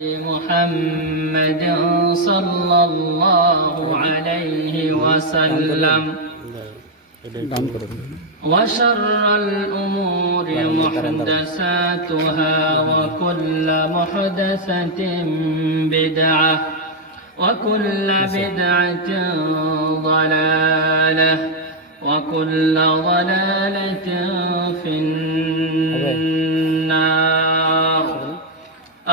محمد صلى الله عليه وسلم وشر الأمور محدثاتها وكل محدثة بدعة وكل بدعة ضلالة وكل ضلالة في النار.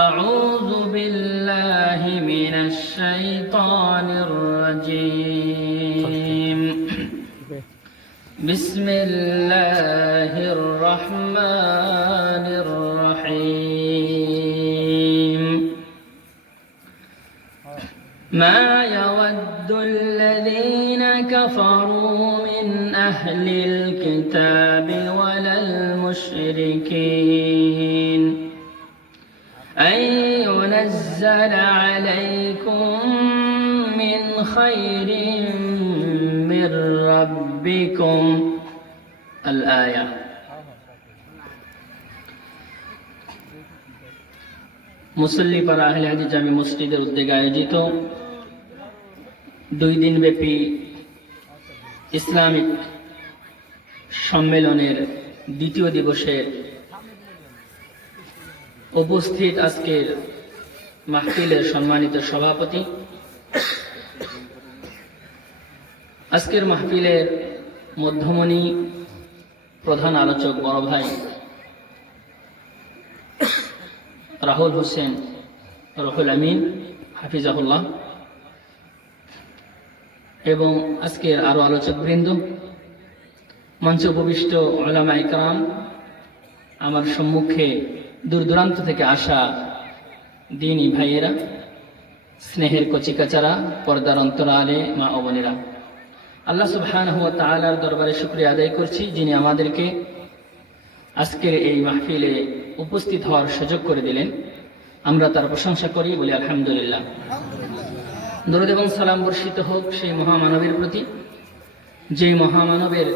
أعوذ بالله من الشيطان الرجيم. بسم الله الرحمن الرحيم. ما يود الذين كفروا من أهل الكتاب ولا المشركين أن ينزل عليكم من خير من ربكم الآية. মুসল্লি পাড়া আহলে হাদিস জামি মসজিদের উদ্যোগে আয়োজিত 2 দিনব্যাপী ইসলামিক সম্মেলনের দ্বিতীয় দিবসের উপস্থিত আজকের মাহফিলের সম্মানিত সভাপতি, আজকের মাহফিলের মধ্যমণি প্রধান আলোচক বড় ভাই রাহুল হোসেন রুহুল আমিন হাফিজাহুল্লাহ এবং আজকের আরো আলোচক বৃন্দ, মঞ্চে উপবিষ্ট উলামা ইকরাম, আমার সম্মুখে দূর দূরান্ত থেকে আসা দিনী ভাইয়েরা, স্নেহের কচিকাচারা, পর্দার অন্তরালে মা ও বোনেরা, আল্লাহ সুবহানাহু ওয়া তাআলার দরবারে শুকরিয়া আদায় করছি যিনি আমাদেরকে আজকের এই মাহফিলে উপস্থিত হওয়ার সুযোগ করে দিলেন। আমরা তার প্রশংসা করি, বলি আলহামদুলিল্লাহ। দরুদ এবং সালাম বর্ষিত হোক সেই মহামানবের প্রতি, যে মহামানবের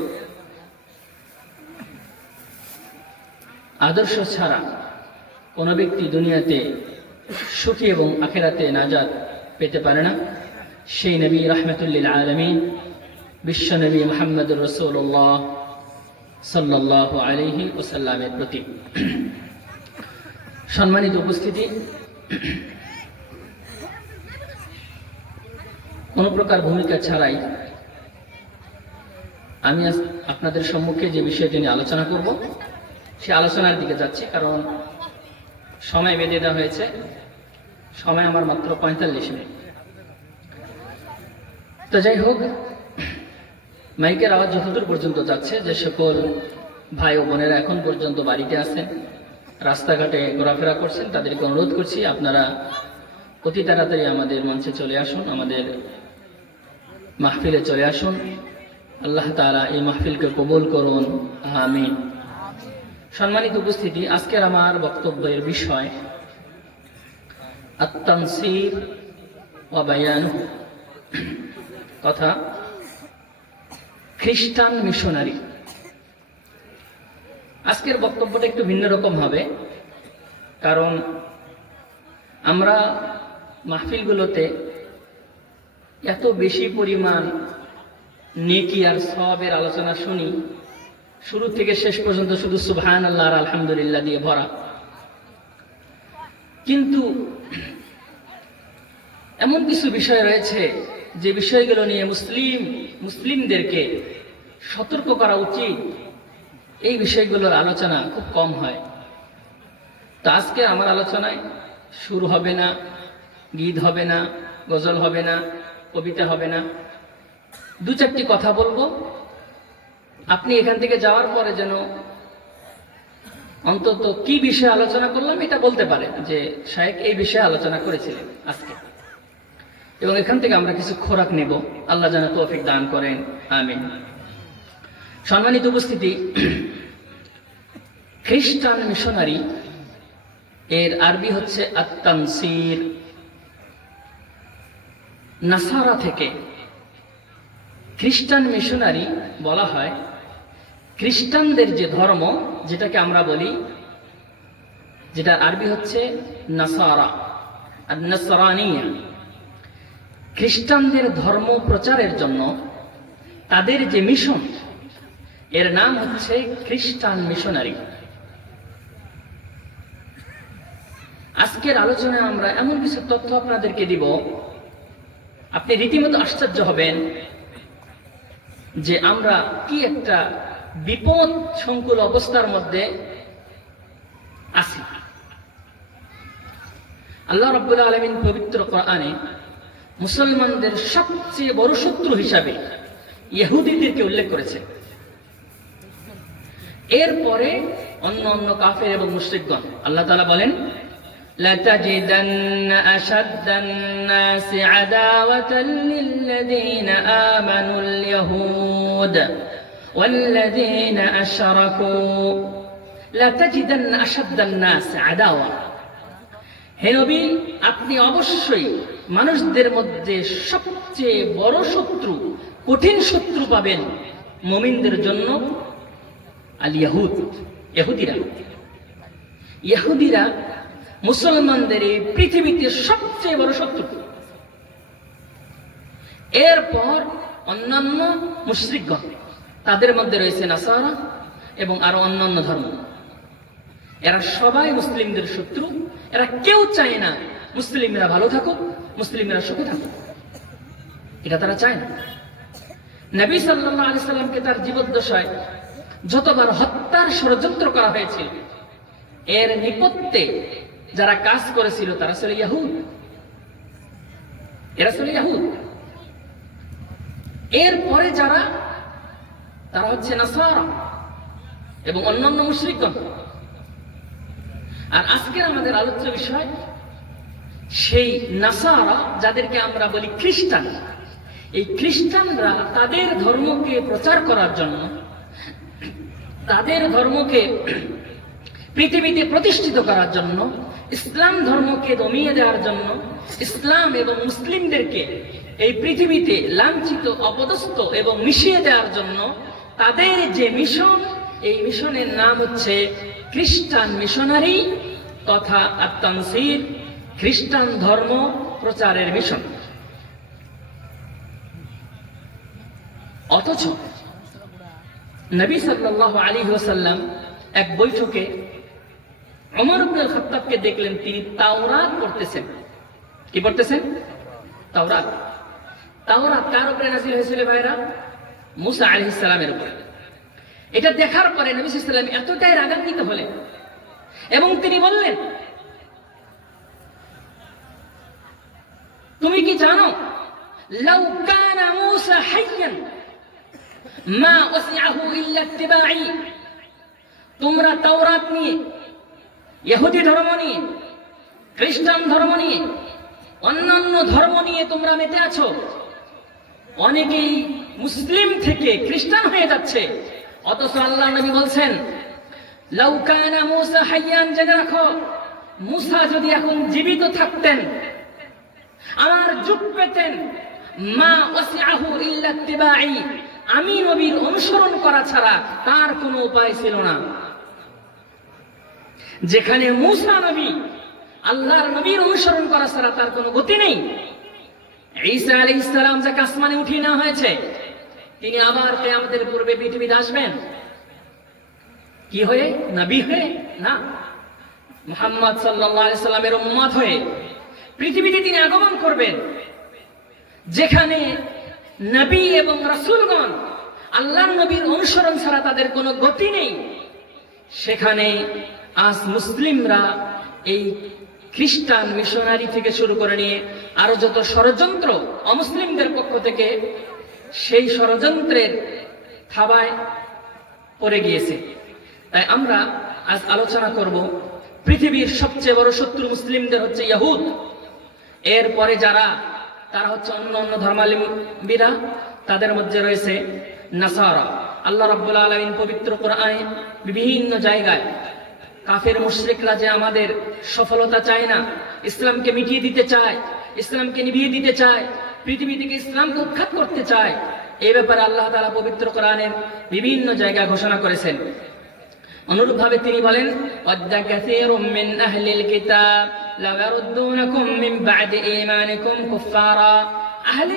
আদর্শ ছাড়া কোন ব্যক্তি দুনিয়াতে সুখী এবং আখিরাতে নাজাত পেতে পারে না। সেই নবী রাহমাতুল আলামিন বিশ্ব নবী মুহাম্মদুর রাসূলুল্লাহ সাল্লাল্লাহু আলাইহি ওয়াসাল্লামের প্রতি। সম্মানিত উপস্থিতি, কোন প্রকার ভূমিকা ছাড়াই আমি আপনাদের সম্মুখে যে বিষয়টি নিয়ে আলোচনা করব সে আলোচনার দিকে যাচ্ছি, কারণ সময় বেঁধে দেওয়া হয়েছে। সময় আমার মাত্র 45 মিনিট। তো যাই হোক, মাইকের আওয়াজ যতদূর পর্যন্ত যাচ্ছে, যে সকল ভাই ও বোনেরা এখন পর্যন্ত বাড়িতে আছেন, রাস্তাঘাটে ঘোরাফেরা করছেন, তাদেরকে অনুরোধ করছি আপনারা অতি তাড়াতাড়ি আমাদের মঞ্চে চলে আসুন, আমাদের মাহফিলে চলে আসুন। আল্লাহ তাআলা এই মাহফিলকে কবুল করুন, আমিন। সম্মানিত উপস্থিতি, আজকের আমার বক্তব্যের বিষয় আত-তানসীর ওয়া বায়ানুহু, তথা খ্রিস্টান মিশনারি। আজকের বক্তব্যটা একটু ভিন্ন রকম হবে, কারণ আমরা মাহফিলগুলোতে এত বেশি পরিমাণ নেকি আর সওয়াবের আলোচনা শুনি, শুরু থেকে শেষ পর্যন্ত শুধু সুবহানাল্লাহ আর আলহামদুলিল্লাহ দিয়ে ভরা। কিন্তু এমন কিছু বিষয় রয়েছে যে বিষয়গুলো নিয়ে মুসলিমদেরকে সতর্ক করা উচিত, এই বিষয়গুলোর আলোচনা খুব কম হয়। তো আজকে আমার আলোচনায় সুর হবে না, গীত হবে না, গজল হবে না, কবিতা হবে না, 2-4টি কথা বলবো। আপনি এখান থেকে যাওয়ার পরে যেন অন্তত কি বিষয়ে আলোচনা করলাম এটা বলতে পারেন যে শায়েখ এই বিষয়ে আলোচনা করেছিলেন আজকে, এবং এখান থেকে আমরা কিছু খোরাক নেব। আল্লাহ যেন তৌফিক দান করেন, আমিন। সম্মানিত উপস্থিতি, খ্রিস্টান মিশনারি এর আরবি হচ্ছে আত-তানসীর। নাসারা থেকে খ্রিস্টান মিশনারি বলা হয় খ্রিস্টানদের যে ধর্ম, যেটাকে আমরা বলি, যেটা আরবি হচ্ছে নাসারা, আন-নাসরানিয়া, খ্রিস্টানদের ধর্ম প্রচারের জন্য তাদের যে মিশন, এর নাম হচ্ছে খ্রিস্টান মিশনারি। আজকের আলোচনায় আমরা এমন কিছু তথ্য আপনাদেরকে দিব, আপনি রীতিমতো আশ্চর্য হবেন যে আমরা কি একটা বিপদ সংকুল অবস্থার মধ্যে আছি। আল্লাহ রাব্বুল আলামিন পবিত্র কোরআনে মুসলমানদের সবচেয়ে বড় শত্রু হিসাবে ইহুদিদেরকে উল্লেখ করেছে। এরপরে অন্য অন্য কাফের এবং মুশরিকগণ। আল্লাহ তাআলা বলেন, لَتَجِدَنَّ أَشَدَّ النَّاسِ عَدَاوَةً لِلَّذِينَ آمَنُوا الْيَهُودَ وَالَّذِينَ أَشْرَكُوا لَتَجِدَنَّ أَشَدَّ النَّاسِ عَدَاوَةً। হে নবী, আপনি অবশ্যই মানুষদের মধ্যে সবচেয়ে বড় শত্রু, কঠিন শত্রু পাবেন মুমিনদের জন্য আল ইয়াহুদ, ইহুদিরা। ইহুদিরা মুসলমানদের এই পৃথিবীতে সবচেয়ে বড় শত্রু। এরপর অন্যান্য মুশরিকগণ, তাদের মধ্যে রয়েছে নাসারা এবং আরো অন্যান্য ধর্ম। এরা সবাই মুসলিমদের শত্রু। এরা কেউ চায় না মুসলিমরা ভালো থাকুক, মুসলিমরা সুখে থাকুক, এটা তারা চায় না। নবী সাল্লাল্লাহু আলাইহি সাল্লামকে তার জীবদ্দশায় যতবার হত্যার ষড়যন্ত্র করা হয়েছিল, এর নেপথ্যে যারা কাজ করেছিল তারা ছিল ইহুদ, এরা ছিল ইহুদ। এরপরে যারা, তারা হচ্ছে নাসারা এবং অন্যান্য মুশরিকগণ। আর আজকের আমাদের আলোচ্য বিষয় সেই নাসারা, যাদেরকে আমরা বলি খ্রিস্টান। এই খ্রিস্টানরা তাদের ধর্মকে প্রচার করার জন্য, তাদের ধর্মকে পৃথিবীতে প্রতিষ্ঠিত করার জন্য, ইসলাম ধর্মকে দমিয়ে দেওয়ার জন্য, ইসলাম এবং মুসলিমদেরকে এই পৃথিবীতে লাঞ্ছিত, অপদস্থ এবং মিশিয়ে দেওয়ার জন্য তাদের যে মিশন, এই মিশনের নাম হচ্ছে খ্রিস্টান মিশনারি তথা আত-তানসীর, খ্রিস্টান ধর্ম প্রচারের মিশন। অথচ নবী সাল্লাল্লাহু আলাইহি ওয়াসাল্লাম এক বৈঠকে ওমর ইবনে খাত্তাবকে দেখলেন, তিনি তাওরাত পড়তেছেন। কি পড়তেছেন? তাওরাত। তাওরাত কার উপরে নাযিল হয়েছিল ভাইরা? মুসা আলাইহিস সালামের উপরে। এটা দেখার পরে নবী সাল্লাল্লাহু আলাইহি ওয়াসাল্লাম এতটাই রাগান্বিত হলেন এবং তিনি বললেন, তুমি কি জানো, লাউ কানা মূসা হাইয়ান মা ওয়াসিআহু ইল্লা ইত্তিবাঈ। তোমরা তাওরাত নিয়ে, ইহুদি ধর্ম নিয়ে, খ্রিস্টান ধর্ম নিয়ে, অন্যান্য ধর্ম নিয়ে তোমরা মেতে আছো। অনেকেই মুসলিম থেকে খ্রিস্টান হয়ে যাচ্ছে, অথচ আল্লাহ নবী বলছেন, লাউ কানা মূসা হাইয়ান, জেনে রাখো, মূসা যদি এখন জীবিত থাকতেন, আমার যুগ পেতেন, মা ওয়াসিআহু ইল্লা ইত্তিবাঈ, আমি নবীর অনুসরণ করা ছাড়া তার কোনো উপায় ছিল না। যেখানে মূসা নবী আল্লাহর নবীর অনুসরণ করা ছাড়া তার কোনো গতি নেই। ঈসা আলাইহিস সালাম যাকে আসমানে উঠিয়ে নেওয়া হয়েছে, তিনি আবার কিয়ামতের পূর্বে পৃথিবীতে আসবেন কি হয়ে? নবী হয়ে না, মুহাম্মদ সাল্লাল্লাহু আলাইহি সাল্লামের উম্মত হয়ে পৃথিবীতে তিনি আগমন করবেন। যেখানে নবী এবং রাসূলগণ আল্লাহর নবীর অনুসরণ ছাড়া তাদের কোনো গতি নেই, সেখানে আজ মুসলিমরা এই খ্রিস্টান মিশনারি থেকে শুরু করে নিয়ে আরো যত ষড়যন্ত্র অমুসলিমদের পক্ষ থেকে, সেই ষড়যন্ত্রের থাবায় পড়ে গিয়েছে। তাই আমরা আজ আলোচনা করব, পৃথিবীর সবচেয়ে বড় শত্রু মুসলিমদের হচ্ছে ইহুদ। এরপরে যারা, তারা হচ্ছে অন্য অন্য ধর্মাবলম্বীরা, তাদের মধ্যে রয়েছে নাসারা। আল্লাহ রাব্বুল আলামিন পবিত্র কোরআনে বিভিন্ন জায়গায় কাফের মুশরিকরা যে আমাদের সফলতা চায় না, ইসলামকে মিটিয়ে দিতে চায়, ইসলামকে নিভিয়ে দিতে চায়, পৃথিবী থেকে ইসলামকে উৎখাত করতে চায়, এই ব্যাপারে আল্লাহ তাআলা পবিত্র কোরআনের বিভিন্ন জায়গায় ঘোষণা করেছেন। অনুরূপভাবে তিনি বলেন, ওয়াদ্দা কাসীরুম মিন আহলিল কিতাব লাউ ইয়ারুদ্দুনাকুম মিন বা'দি ঈমানিকুম কুফারা। আহলে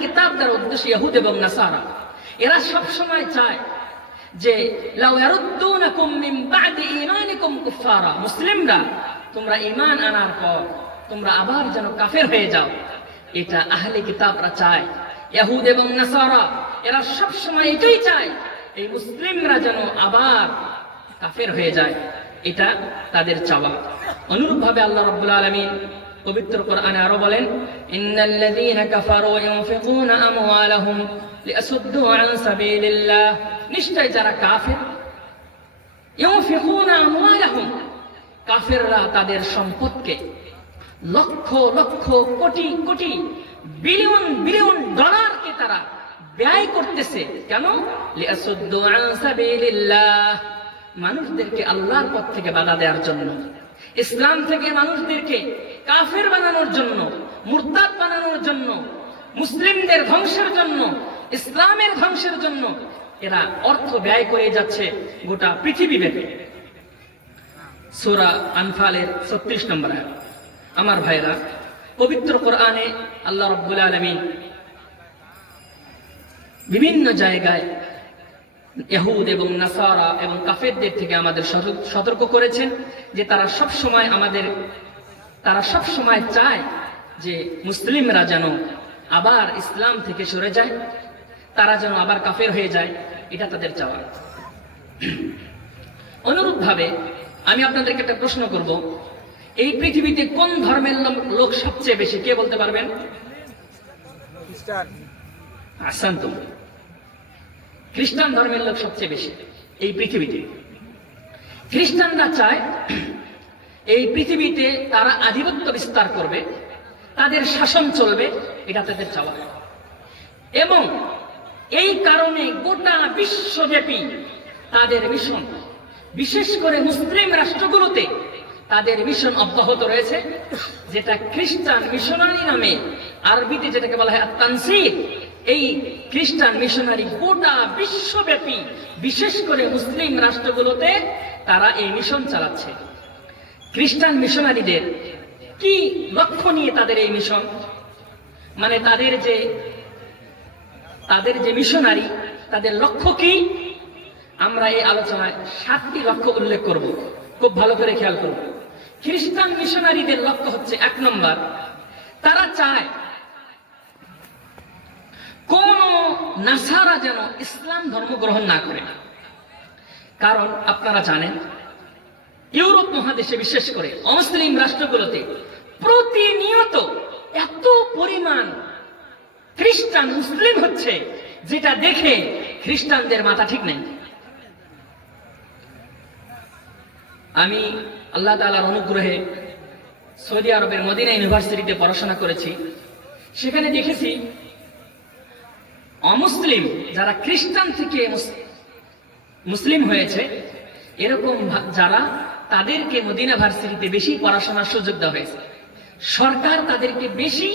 কিতাব দ্বারা উদ্দেশ্য ইহুদ এবং নাসারা। এরা সব সময় চায় যে লাউ ইয়ারুদ্দুনাকুম মিন বা'দি ঈমানিকুম কুফারা, মুসলিমরা তোমরা ঈমান আনার পর তোমরা আবার যেন কাফের হয়ে যাও। এটা আহলে কিতাবরা চায়। ইহুদ এবং নাসারা এরা সব সময় এটাই চায়, এই মুসলিমরা যেন আবার কাফের হয়ে যায়। এটা তাদের চাওয়া। অনুরূপভাবে আল্লাহ রাব্বুল আলামিন পবিত্র কোরআনে আরো বলেন, ইন্নাল্লাযীনা কাফারু ইউনফিকুনা আমওয়ালাহুম লিয়াসুদ্দু আন সাবিলিল্লাহ, নিশ্চয় যারা কাফের, ইউনফিকুনা আমওয়ালাহুম, কাফেররা তাদের সম্পদকে লক্ষ লক্ষ কোটি কোটি বিলিয়ন বিলিয়ন ডলারকে তারা ব্যয় করতেছে। কেন? লিয়াসুদ্দু আন সাবিলিল্লাহ, মানুষদেরকে আল্লাহর পথ থেকে বাধা দেওয়ার জন্য, ইসলাম থেকে মানুষদেরকে কাফের বানানোর জন্য, মুরতাদ বানানোর জন্য, মুসলিমদের ধ্বংসের জন্য, ইসলামের ধ্বংসের জন্য এরা অর্থ ব্যয় করে যাচ্ছে গোটা পৃথিবী ব্যাপী। সূরা আনফালের 36 নম্বর আয়াত। আমার ভাইরা, পবিত্র কোরআনে আল্লাহ রাব্বুল আলামিন বিভিন্ন জায়গায় ইহুদ এবং নাসারা এবং কাফেরদের থেকে আমাদের সতর্ক করেছেন যে তারা সব সময় চায় যে মুসলিমরা যেন আবার ইসলাম থেকে সরে যায়, তারা যেন আবার কাফের হয়ে যায়। এটা তাদের চাওয়া। অনুরূপভাবে আমি আপনাদেরকে একটা প্রশ্ন করব, এই পৃথিবীতে কোন ধর্মের লোক সবচেয়ে বেশি? কে বলতে পারবেন? খ্রিস্টান ধর্মের লোক সবচেয়ে বেশি এই পৃথিবীতে। খ্রিস্টানরা চায় এই পৃথিবীতে তারা আধিপত্য বিস্তার করবে, তাদের শাসন চলবে, এটা তাদের চাওয়া। এবং এই কারণে গোটা বিশ্বব্যাপী তাদের মিশন, বিশেষ করে মুসলিম রাষ্ট্রগুলোতে তাদের মিশন অব্যাহত রয়েছে, যেটা খ্রিস্টান মিশনারি নামে, আরবিতে যেটাকে বলা হয় আত-তানসীর। এই খ্রিস্টান মিশনারি গোটা বিশ্বব্যাপী, বিশেষ করে মুসলিম রাষ্ট্রগুলোতে তারা এই মিশন চালাচ্ছে। খ্রিস্টান মিশনারিদের কি লক্ষ্য নিয়ে তাদের এই মিশন? মানে তাদের যে মিশনারি, তাদের লক্ষ্য কি? আমরা এই আলোচনায় 7টি লক্ষ্য উল্লেখ করব, খুব ভালো করে খেয়াল করব। খ্রিস্টান মিশনারিদের লক্ষ্য হচ্ছে, 1 নম্বর, তারা চায় কোন নাসারা যেন ইসলাম ধর্ম গ্রহণ না করে। কারণ আপনারা জানেন ইউরোপ মহাদেশে, বিশেষ করে অমুসলিম রাষ্ট্রগুলোতে প্রতিনিয়ত এত পরিমাণ খ্রিস্টান মুসলিম হচ্ছে, যেটা দেখে খ্রিস্টানদের মাথা ঠিক নেই। আমি আল্লাহ তাআলার অনুগ্রহে সৌদি আরবের মদিনা ইউনিভার্সিটিতে পড়াশোনা করেছি। সেখানে দেখেছি অমুসলিম যারা খ্রিস্টান থেকে মুসলিম হয়েছে, এরকম যারা, তাদেরকে মদিনা ভার্সিটিতে বেশি পড়াশোনার সুযোগ দেওয়া হয়েছে। সরকার তাদেরকে বেশি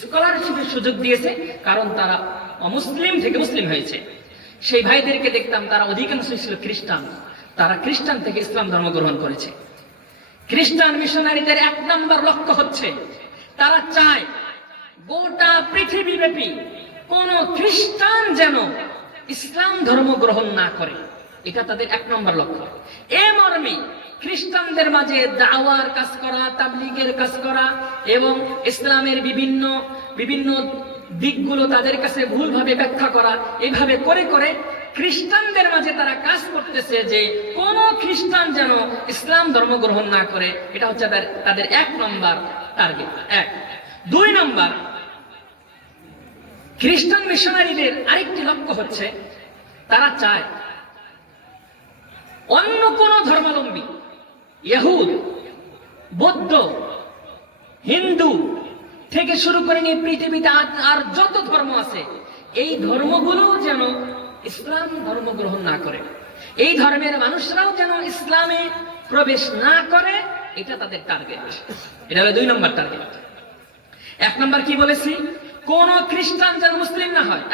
স্কলারশিপের সুযোগ দিয়েছে, কারণ তারা অমুসলিম থেকে মুসলিম হয়েছে। সেই ভাইদেরকে দেখতাম তারা অধিকাংশই ছিল খ্রিস্টান, তারা খ্রিস্টান থেকে ইসলাম ধর্ম গ্রহণ করেছে। খ্রিস্টান মিশনারিদের 1 নম্বর লক্ষ্য হচ্ছে, তারা চায় গোটা পৃথিবী ব্যাপী কোন খ্রিস্টান যেন ইসলাম ধর্ম গ্রহণ না করে। এটা তাদের 1 নম্বর লক্ষ্য। এ মর্মে খ্রিস্টানদের মাঝে দাওয়ার কাজ করা, তাবলীগের কাজ করা এবং ইসলামের বিভিন্ন বিভিন্ন দিকগুলো তাদের কাছে ভুলভাবে ব্যাখ্যা করা, এইভাবে করে করে খ্রিস্টানদের মাঝে তারা কাজ করতেছে যে কোন খ্রিস্টান যেন ইসলাম ধর্ম গ্রহণ না করে। এটা হচ্ছে তাদের 1 নম্বর টার্গেট। 2 নম্বর, খ্রিস্টান মিশনারিদের আরেকটি লক্ষ্য হচ্ছে, তারা চায় অন্য কোন ধর্মাবলম্বী, ইহুদ, বৌদ্ধ, হিন্দু থেকে শুরু করে নিয়ে পৃথিবীতে আর যত ধর্ম আছে, এই ধর্মগুলো যেন ইসলাম ধর্ম গ্রহণ না করে, এই ধর্মের মানুষরাও যেন ইসলামে প্রবেশ না করে। এটা তাদের টার্গেট। এটা হলো 2 নম্বর টার্গেট। 1 নম্বর কি বলেছি? কোন খ্রিস্টান যেন মুসলিম না হয়।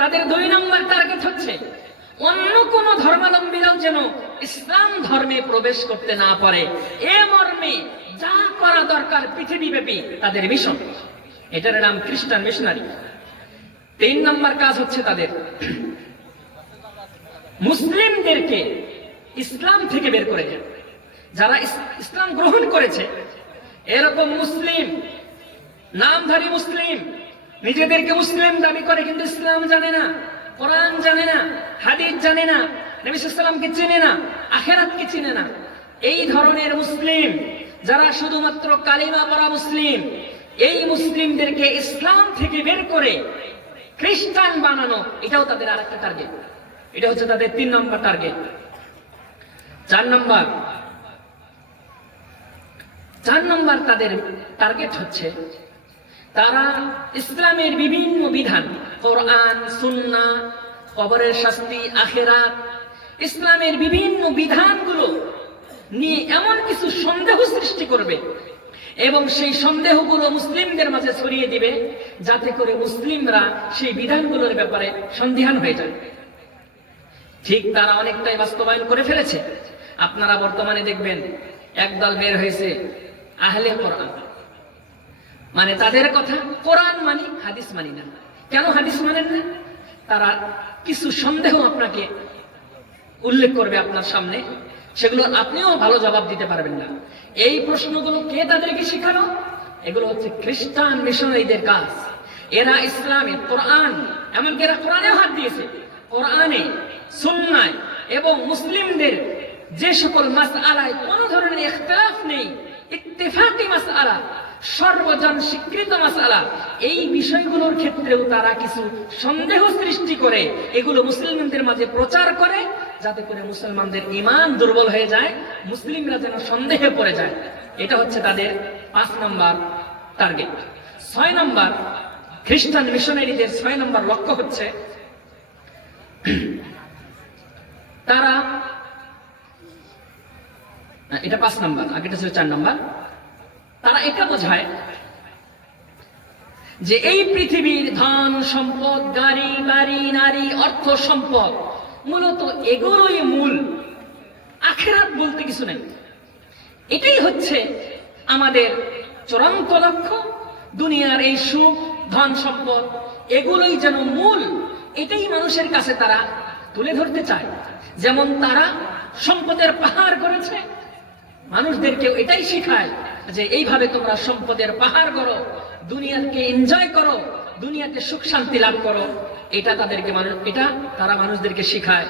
তাদের 2 নম্বর টার্গেট হচ্ছে অন্য কোন ধর্মাবলম্বীরাও যেন ইসলাম ধর্মে প্রবেশ করতে না পারে, এ মর্মে যা করা দরকার পৃথিবীব্যাপী তাদের মিশন। এটার নাম খ্রিস্টান মিশনারি। 3 নম্বর কাজ হচ্ছে তাদের মুসলিমদেরকে ইসলাম থেকে বের করে দেয়। যারা ইসলাম গ্রহণ করেছে, এরকম মুসলিম, নামধারী মুসলিম, নিজেদেরকে মুসলিম দাবি করে কিন্তু ইসলাম জানে না, কোরআন জানে না, হাদিস জানে না, নবী সাল্লাল্লাহু আলাইহি ওয়াসাল্লামকে চেনে না, আখিরাতকে চেনে না, এই ধরনের মুসলিম যারা শুধুমাত্র কালিমা পড়া মুসলিম, এই মুসলিমদেরকে ইসলাম থেকে বের করে খ্রিস্টান বানানো, এটাও তাদের আরেকটা টার্গেট। এটা হচ্ছে তাদের 3 নম্বর টার্গেট। 4 নম্বর তাদের টার্গেট হচ্ছে তারা ইসলামের বিভিন্ন বিধান, কোরআন, সুন্নাহ, কবরের শাস্তি, আখিরাত, ইসলামের বিভিন্ন বিধানগুলো নিয়ে এমন কিছু সন্দেহ সৃষ্টি করবে এবং সেই সন্দেহগুলো মুসলিমদের মাঝে ছড়িয়ে দিবে, যাতে করে মুসলিমরা সেই বিধানগুলোর ব্যাপারে সন্দিহান হয়ে যায়। ঠিক তারা অনেকটাই বাস্তবায়ন করে ফেলেছে। আপনারা বর্তমানে দেখবেন একদল বের হয়েছে আহলে কোরআন, মানে তাদের কথা কোরআন মানি, হাদিস মানি না। কেন হাদিস মানেন না? তারা কিছু সন্দেহ আপনাকে উল্লেখ করবে আপনার সামনে, সেগুলো আপনিও ভালো জবাব দিতে পারবেন না। এই প্রশ্নগুলো কে তাদেরকে শেখানো? এগুলো হচ্ছে খ্রিস্টান মিশনারিদের কাজ। এরা ইসলামে, কোরআন, এমনকি এরা কোরআনেও হাত দিয়েছে। কোরআনে, সুন্নায় এবং মুসলিমদের যে সকল মাসআলায় কোনো ধরনের ইখতিলাফ নেই, ইত্তেফাকি মাসআলা, সর্বজন স্বীকৃত মাসআলা, এই বিষয়গুলোর ক্ষেত্রেও তারা কিছু সন্দেহ সৃষ্টি করে এগুলো মুসলিমদের মাঝে প্রচার করে, যাতে করে মুসলমানদের ঈমান দুর্বল হয়ে যায়, মুসলিমরা যেন সন্দেহে পড়ে যায়। এটা হচ্ছে তাদের 5 নম্বর টার্গেট। 6 নম্বর খ্রিস্টান মিশনারিদের 6 নম্বর লক্ষ্য হচ্ছে তারা, এটা 5 নম্বর, আগেটা ছিল 4 নম্বর। তারা এটা বোঝায় যে এই পৃথিবীর ধন সম্পদ, গাড়ি বাড়ি, নারী, অর্থ সম্পদ, মূলত এগুলোই মূল, আখিরাত বলতে কিছু নেই। এটাই হচ্ছে আমাদের চূড়ান্ত লক্ষ্য। দুনিয়ার এই সুখ, ধন সম্পদ, এগুলোই যেন মূল, এটাই মানুষের কাছে তারা তুলে ধরতে চায়। যেমন তারা সম্পদের পাহাড় করেছে, মানুষদেরকেও এটাই শেখায় যে এইভাবে তোমরা সম্পদের পাহাড় করো, দুনিয়াকে এনজয় করো, দুনিয়াতে সুখ শান্তি লাভ করো। এটা তারা মানুষদেরকে শেখায়।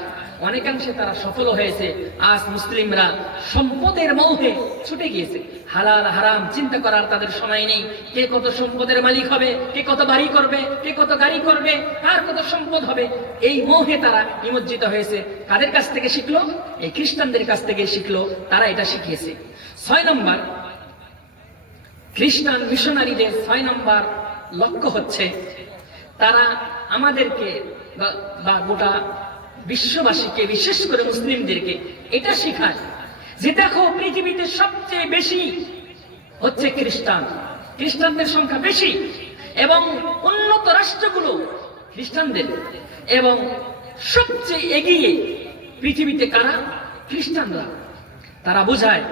অনেকাংশে তারা সফল হয়েছে। আজ মুসলিমরা সম্পদের মোহে ছুটে গিয়েছে। হালাল হারাম চিন্তা করার তাদের সময় নেই। কে কত সম্পদের মালিক হবে, কে কত বাড়ি করবে, কে কত গাড়ি করবে, কার কত সম্পদ হবে, এই মোহে তারা নিমজ্জিত হয়েছে। কাদের কাছ থেকে শিখলো? এই খ্রিস্টানদের কাছ থেকে শিখলো, তারা এটা শিখিয়েছে। 6 নম্বর খ্রিস্টান মিশনারিদের 6 নম্বর লক্ষ্য হচ্ছে তারা আমাদেরকে বা গোটা বিশ্ববাসীকে, বিশেষ করে মুসলিমদেরকে এটা শেখায় যে দেখো পৃথিবীতে সবচেয়ে বেশি হচ্ছে খ্রিস্টান, খ্রিস্টানদের সংখ্যা বেশি, এবং উন্নত রাষ্ট্রগুলো খ্রিস্টানদের, এবং সবচেয়ে এগিয়ে পৃথিবীতে কারা? খ্রিস্টানরা। তারা বোঝায়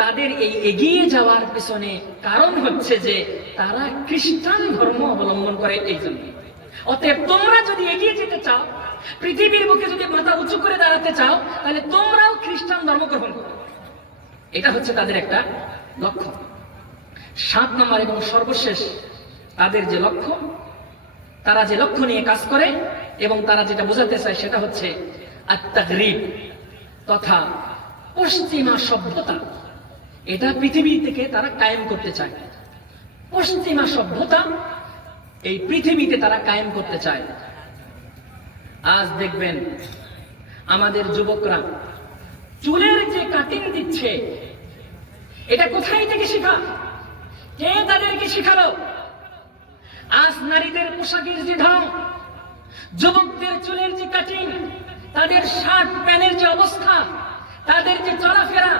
তাদের এই এগিয়ে যাওয়ার পেছনে কারণ হচ্ছে যে তারা খ্রিস্টান ধর্ম অবলম্বন করে। এই জন্য অতএব তোমরা যদি এগিয়ে যেতে চাও, পৃথিবীর বুকে যদি মাথা উঁচু করে দাঁড়াতে চাও, তাহলে তোমরাও খ্রিস্টান ধর্ম গ্রহণ করো। এটা হচ্ছে তাদের একটা লক্ষ্য। 7 নম্বর এবং সর্বশেষ তাদের যে লক্ষ্য, তারা যে লক্ষ্য নিয়ে কাজ করে এবং তারা যেটা বোঝাতে চায় সেটা হচ্ছে আত-তাগরিব, তথা পশ্চিমা সভ্যতা। এটা পৃথিবী থেকে তারা কায়েম করতে চায়। পশ্চিমা সভ্যতা এই পৃথিবীতে তারা কায়েম করতে চায়। আজ দেখবেন আমাদের যুবকরা চুলের যে কাটিং দিচ্ছে, এটা কোথায় থেকে শেখা? কে তাদেরকে শেখালো? আজ নারীদের পোশাকের যে ঢং, যুবকদের চুলের যে কাটিং, তাদের শার্ট প্যান্টের যে অবস্থা, তাদের যে চলাফেরা,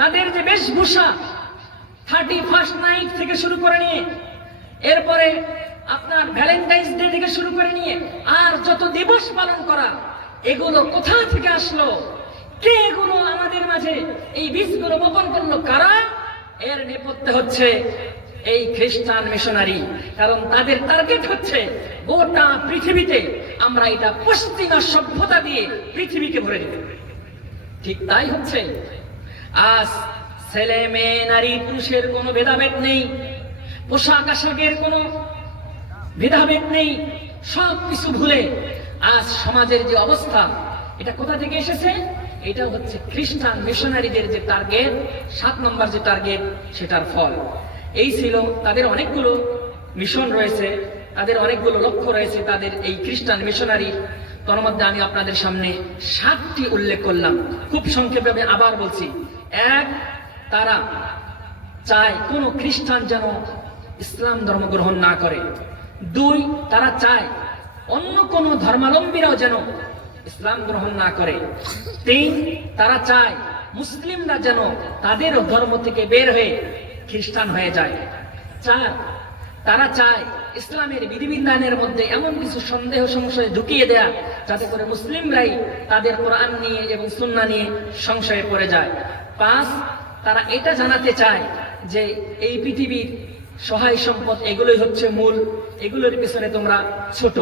তাদের যে বেশভূষা, 31st নাইট থেকে শুরু করে নিয়ে এরপরে আপনার ভ্যালেন্টাইন্স ডে থেকে শুরু করে নিয়ে আর যত দিবস পালন করা, এগুলো কোথা থেকে আসলো? কে এগুলো আমাদের মাঝে এই বীজগুলো বপন করলো কারা? এর নেপথ্যে হচ্ছে এই খ্রিস্টান মিশনারি। কারণ তাদের টার্গেট হচ্ছে গোটা পৃথিবীতে আমরা এটা পশ্চিমা সভ্যতা দিয়ে পৃথিবীকে ভরে দেব। ঠিক তাই হচ্ছে। আজ ছেলে মেয়ে নারী পুরুষের কোনো ভেদাভেদ নেই, পোশাক আশাকের কোনো ভেদাভেদ নেই, সব কিছু ভুলে আজ সমাজের যে অবস্থা, এটা কোথা থেকে এসেছে? এটা হচ্ছে খ্রিস্টান মিশনারিদের যে টার্গেট, 7 নম্বর যে টার্গেট, সেটার ফল। এই ছিল তাদের অনেকগুলো মিশন রয়েছে, তাদের অনেকগুলো লক্ষ্য রয়েছে তাদের এই খ্রিস্টান মিশনারি। তার মধ্যে আমি আপনাদের সামনে 7টি উল্লেখ করলাম। খুব সংক্ষেপে আমি আবার বলছি। 1, তারা চায় কোনো খ্রিস্টান যেন ইসলাম ধর্ম গ্রহণ না করে। 2, তারা চায় অন্য কোনো ধর্মাবলম্বীরাও যেন ইসলাম গ্রহণ না করে। 3, তারা চায় মুসলিমরা যেন তাদের ধর্ম থেকে বের হয়ে খ্রিস্টান হয়ে যায়। 4, তারা চায় ইসলামের বিধিবিধানের মধ্যে এমন কিছু সন্দেহ সংশয় ঢুকিয়ে দেয়া যাতে করে মুসলিমরাই তাদের কোরআন নিয়ে এবং সুন্নাহ নিয়ে সংশয়ে পড়ে যায়। 5, তারা এটা জানাতে চায় যে এই পৃথিবীর সহায় সম্পদ এগুলোই হচ্ছে মূল, এগুলোর পিছনে তোমরা ছোট।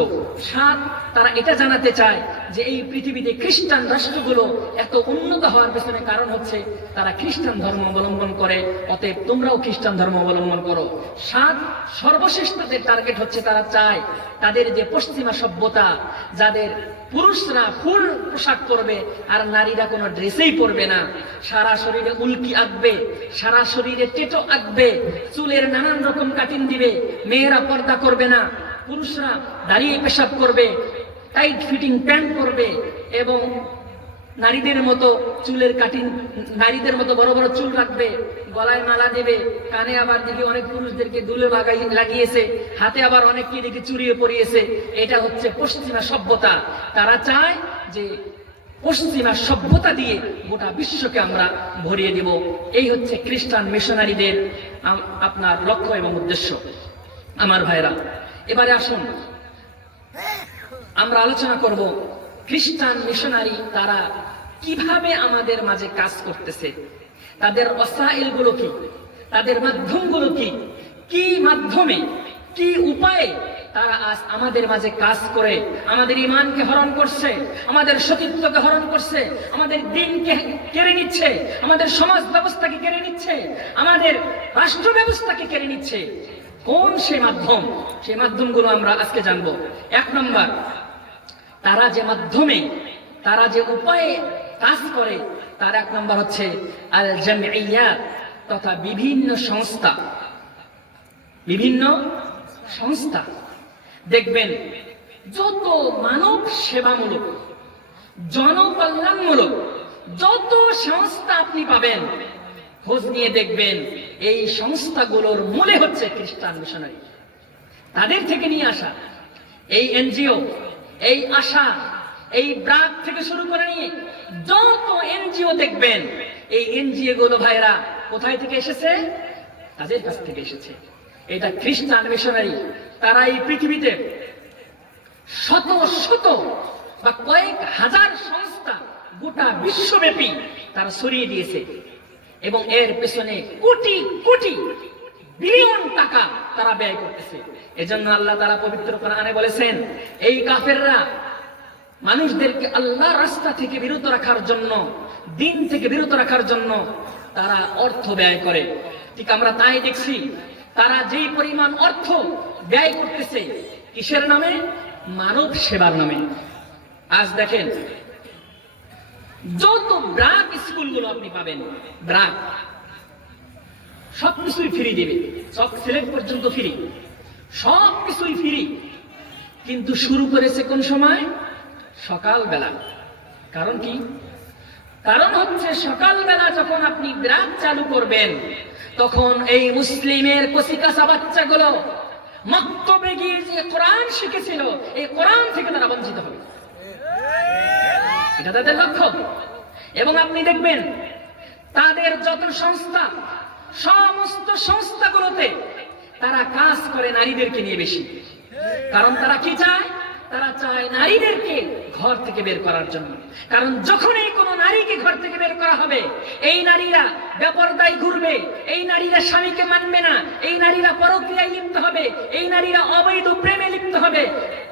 7, তারা এটা জানাতে চায় যে এই পৃথিবীতে খ্রিস্টান রাষ্ট্রগুলো এত উন্নত হওয়ার পেছনে কারণ হচ্ছে তারা খ্রিস্টান ধর্ম অবলম্বন করে, অতএব তোমরাও খ্রিস্টান ধর্ম অবলম্বন করো। 7, সর্বশেষ তাদের টার্গেট হচ্ছে তারা চায় তাদের যে পশ্চিমা সভ্যতা, যাদের পুরুষরা ফুল পোশাক পরবে আর নারীরা কোনো ড্রেসেই পরবে না, সারা শরীরে উল্কি আঁকবে, সারা শরীরে টেটো আঁকবে, চুলের নানান রকম কাটিং দিবে, মেয়েরা পর্দা করবে না, পুরুষরা দাঁড়িয়ে পেশাব করবে, টাইট ফিটিং প্যান্ট পরবে এবং নারীদের মতো চুলের কাটিং, নারীদের মতো বড় বড় চুল রাখবে, গলায় মালা দেবে, কানে আবার দেখি অনেক পুরুষদেরকে দুলে লাগিয়েছে, হাতে আবার অনেককে দেখি চুরিয়ে পরিয়েছে। এটা হচ্ছে পশ্চিমা সভ্যতা। তারা চায় যে পশ্চিমা সভ্যতা দিয়ে গোটা বিশ্বকে আমরা ভরিয়ে দিব। এই হচ্ছে খ্রিস্টান মিশনারিদের আপনার লক্ষ্য এবং উদ্দেশ্য। আমার ভাইরা, এবারে আসুন আমরা আলোচনা করব খ্রিস্টান মিশনারি তারা কিভাবে আমাদের মাঝে কাজ করতেছে, তাদের ওসাইল গুলো কি, তাদের মাধ্যমগুলো কি, কি মাধ্যমে কি উপায়ে তারা আজ আমাদের মাঝে কাজ করে আমাদের ঈমানকে হরণ করছে, আমাদের সতীত্বকে হরণ করছে, আমাদের দ্বীনকে কেড়ে নিচ্ছে, আমাদের সমাজ ব্যবস্থাকে কেড়ে নিচ্ছে, আমাদের রাষ্ট্র ব্যবস্থাকে কেড়ে নিচ্ছে। কোন সে মাধ্যম? সেই মাধ্যমগুলো আমরা আজকে জানবো। 1 নম্বর, তারা যে মাধ্যমে, তারা যে উপায়ে কাজ করে তার 1 নম্বর হচ্ছে আল জামইয়াত, তথা বিভিন্ন সংস্থা। বিভিন্ন সংস্থা দেখবেন যত মানব সেবামূলক, জনকল্যাণমূলক যত সংস্থা আপনি পাবেন, খোঁজ নিয়ে দেখবেন এই সংস্থাগুলোর মূলে হচ্ছে খ্রিস্টান মিশনারি। তাদের থেকে নিয়ে আসা এই এনজিও, এই আশা, এই ব্রাক থেকে শুরু করে নিয়ে যত এনজিও দেখবেন, এই এনজিও গুলো ভাইরা কোথায় থেকে এসেছে? তাদের কাছ থেকে এসেছে। এটা খ্রিস্টান মিশনারি। তারা এই পৃথিবীতে শত শত বা কয়েক হাজার সংস্থা গোটা বিশ্বব্যাপী তারা ছড়িয়ে দিয়েছে এবং এর পেছনে কোটি কোটি বিলিয়ন টাকা তারা ব্যয় করতেছে। এজন্য আল্লাহ তাআলা পবিত্র কোরআনে বলেছেন, এই কাফেররা মানুষদেরকে আল্লাহর রাস্তা থেকে বিরত রাখার জন্য, দিন থেকে বিরত রাখার জন্য তারা অর্থ ব্যয় করে। ঠিক আমরা তাই দেখছি, তারা যেই পরিমাণ অর্থ ব্যয় করতেছে কিসের নামে? মানব সেবার নামে। আজ দেখেন যত ব্রাক স্কুলগুলো আপনি পাবেন, ব্রাক সবকিছুই ফ্রি দিবে, সব সিলেক্ট পর্যন্ত ফ্রি, সবকিছুই ফ্রি। কিন্তু শুরু করেছে কোন সময়? সকালবেলা। কারণ কি? কারণ হচ্ছে সকালবেলা যখন আপনি ব্রাক চালু করবেন, তখন এই মুসলিমের কচিকাঁচা বাচ্চাগুলো মক্তবে গিয়ে যে কোরআন শিখেছিল, এই কোরআন থেকে তারা বঞ্চিত হবে। এটা তাদের লক্ষ্য। এবং আপনি দেখবেন তাদের যত সংস্থা, সমস্ত সংস্থাগুলোতে তারা কাজ করে নারীদেরকে নিয়ে বেশি। কারণ তারা কি চায়? তারা চায় নারীদেরকে ঘর থেকে বের করার জন্য। কারণ যখনই কোনো নারীকে ঘর থেকে বের করা হবে, এই নারীরা বেপরদায় ঘুরবে, এই নারীরা স্বামীকে মানবে না, এই নারীরা পরক্রিয়ায় লিপ্ত হবে, এই নারীরা অবৈধ প্রেমে লিপ্ত হবে,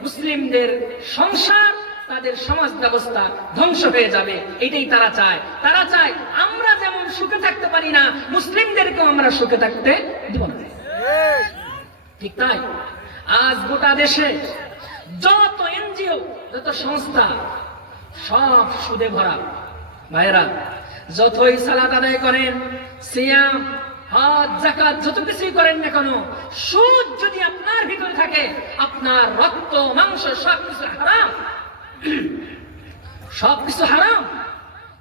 মুসলিমদের সংসার, তাদের সমাজ ব্যবস্থা ধ্বংস হয়ে যাবে। এটাই তারা চায়। তারা চায় আমরা যেমন সুখে থাকতে পারি না, মুসলিমদেরকেও আমরা সুখে থাকতে দিব না। ঠিক তাই আজ গোটা দেশে যত এনজিও, যত সংস্থা, সব সুদে ভরা। ভাইরা, যতই সালাত আদায় করেন, সিয়াম, হজ, যাকাত, যত কিছুই করেন না কেন, সুদ যদি আপনার ভিতরে থাকে, আপনার রক্ত মাংস সবকিছু হারাম। সবকিছু হারাম।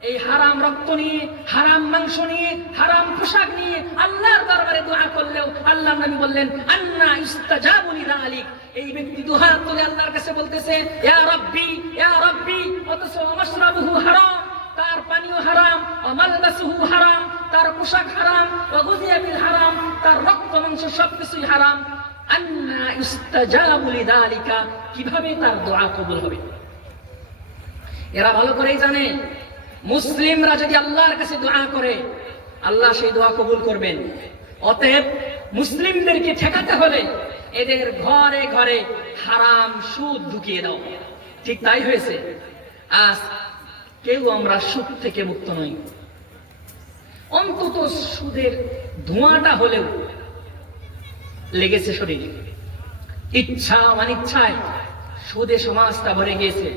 এই হারাম রক্ত নিয়ে, হারাম মাংস নিয়ে, হারাম পোশাক নিয়ে আল্লাহর দরবারে দোয়া করলেও আল্লাহর নবী বললেন, আন্না ইস্তাজাবু লিযালিক। এই ব্যক্তি দুহাত তুলে আল্লাহর কাছে বলতেছে, ইয়া রাব্বি, ইয়া রাব্বি, অথচ মাশরাবুহু হারাম, তার পানীয় হারাম, মালবাসুহু হারাম, তার পোশাক হারাম, ওয়াগুযিয়া বিল হারাম, তার রক্ত মাংস সবকিছুই হারাম। আন্না ইস্তাজাবু লিযালিকা, কিভাবে তার দোয়া কবুল হবে? এরা ভালো করেই জানে, মুসলিমরা যদি আল্লাহর কাছে দোয়া করে, আল্লাহ সেই দোয়া কবুল করবেন। অতএব মুসলিমদেরকে ঠেকাতে হলে এদের ঘরে ঘরে হারাম সুদ ঢুকিয়ে দাও। ঠিক তাই হয়েছে। আজ কেউ আমরা সুদ থেকে মুক্ত নই। অন্তত সুদের ধোঁয়াটা হলেও লেগেছে শরীরে। ইচ্ছা অনিচ্ছায় সুদে সমাজটা ভরে গিয়েছে।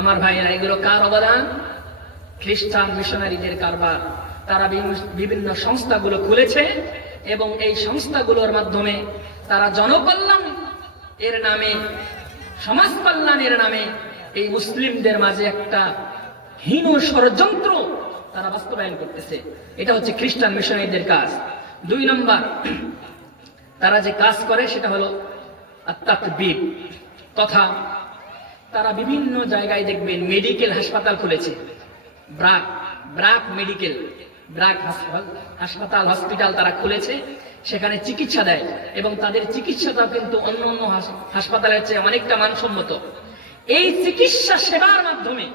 আমার ভাইয়েরা, এগুলো কার অবদান? খ্রিস্টান মিশনারিদের কারবার। তারা বিভিন্ন সংস্থাগুলো খুলেছে এবং এই সংস্থাগুলোর মাধ্যমে তারা জনকল্যাণ এর নামে, সমাজ কল্যাণের নামে এই মুসলিমদের মাঝে একটা হীন ষড়যন্ত্র তারা বাস্তবায়ন করতেছে। এটা হচ্ছে খ্রিস্টান মিশনারিদের কাজ। 2 নম্বর, তারা যে কাজ করে সেটা হলো আত-তাকবীর, তথা তারা বিভিন্ন জায়গায় দেখবেন মেডিকেল হাসপাতাল খুলেছে। ব্রাক মেডিকেল, ব্রাক হাসপাতাল, হসপিটাল তারা খুলেছে। সেখানে চিকিৎসা দেয় এবং তাদের চিকিৎসাটাও কিন্তু অন্য অন্য হাসপাতালের চেয়ে অনেকটা মানসম্মত। এই চিকিৎসা সেবার মাধ্যমে,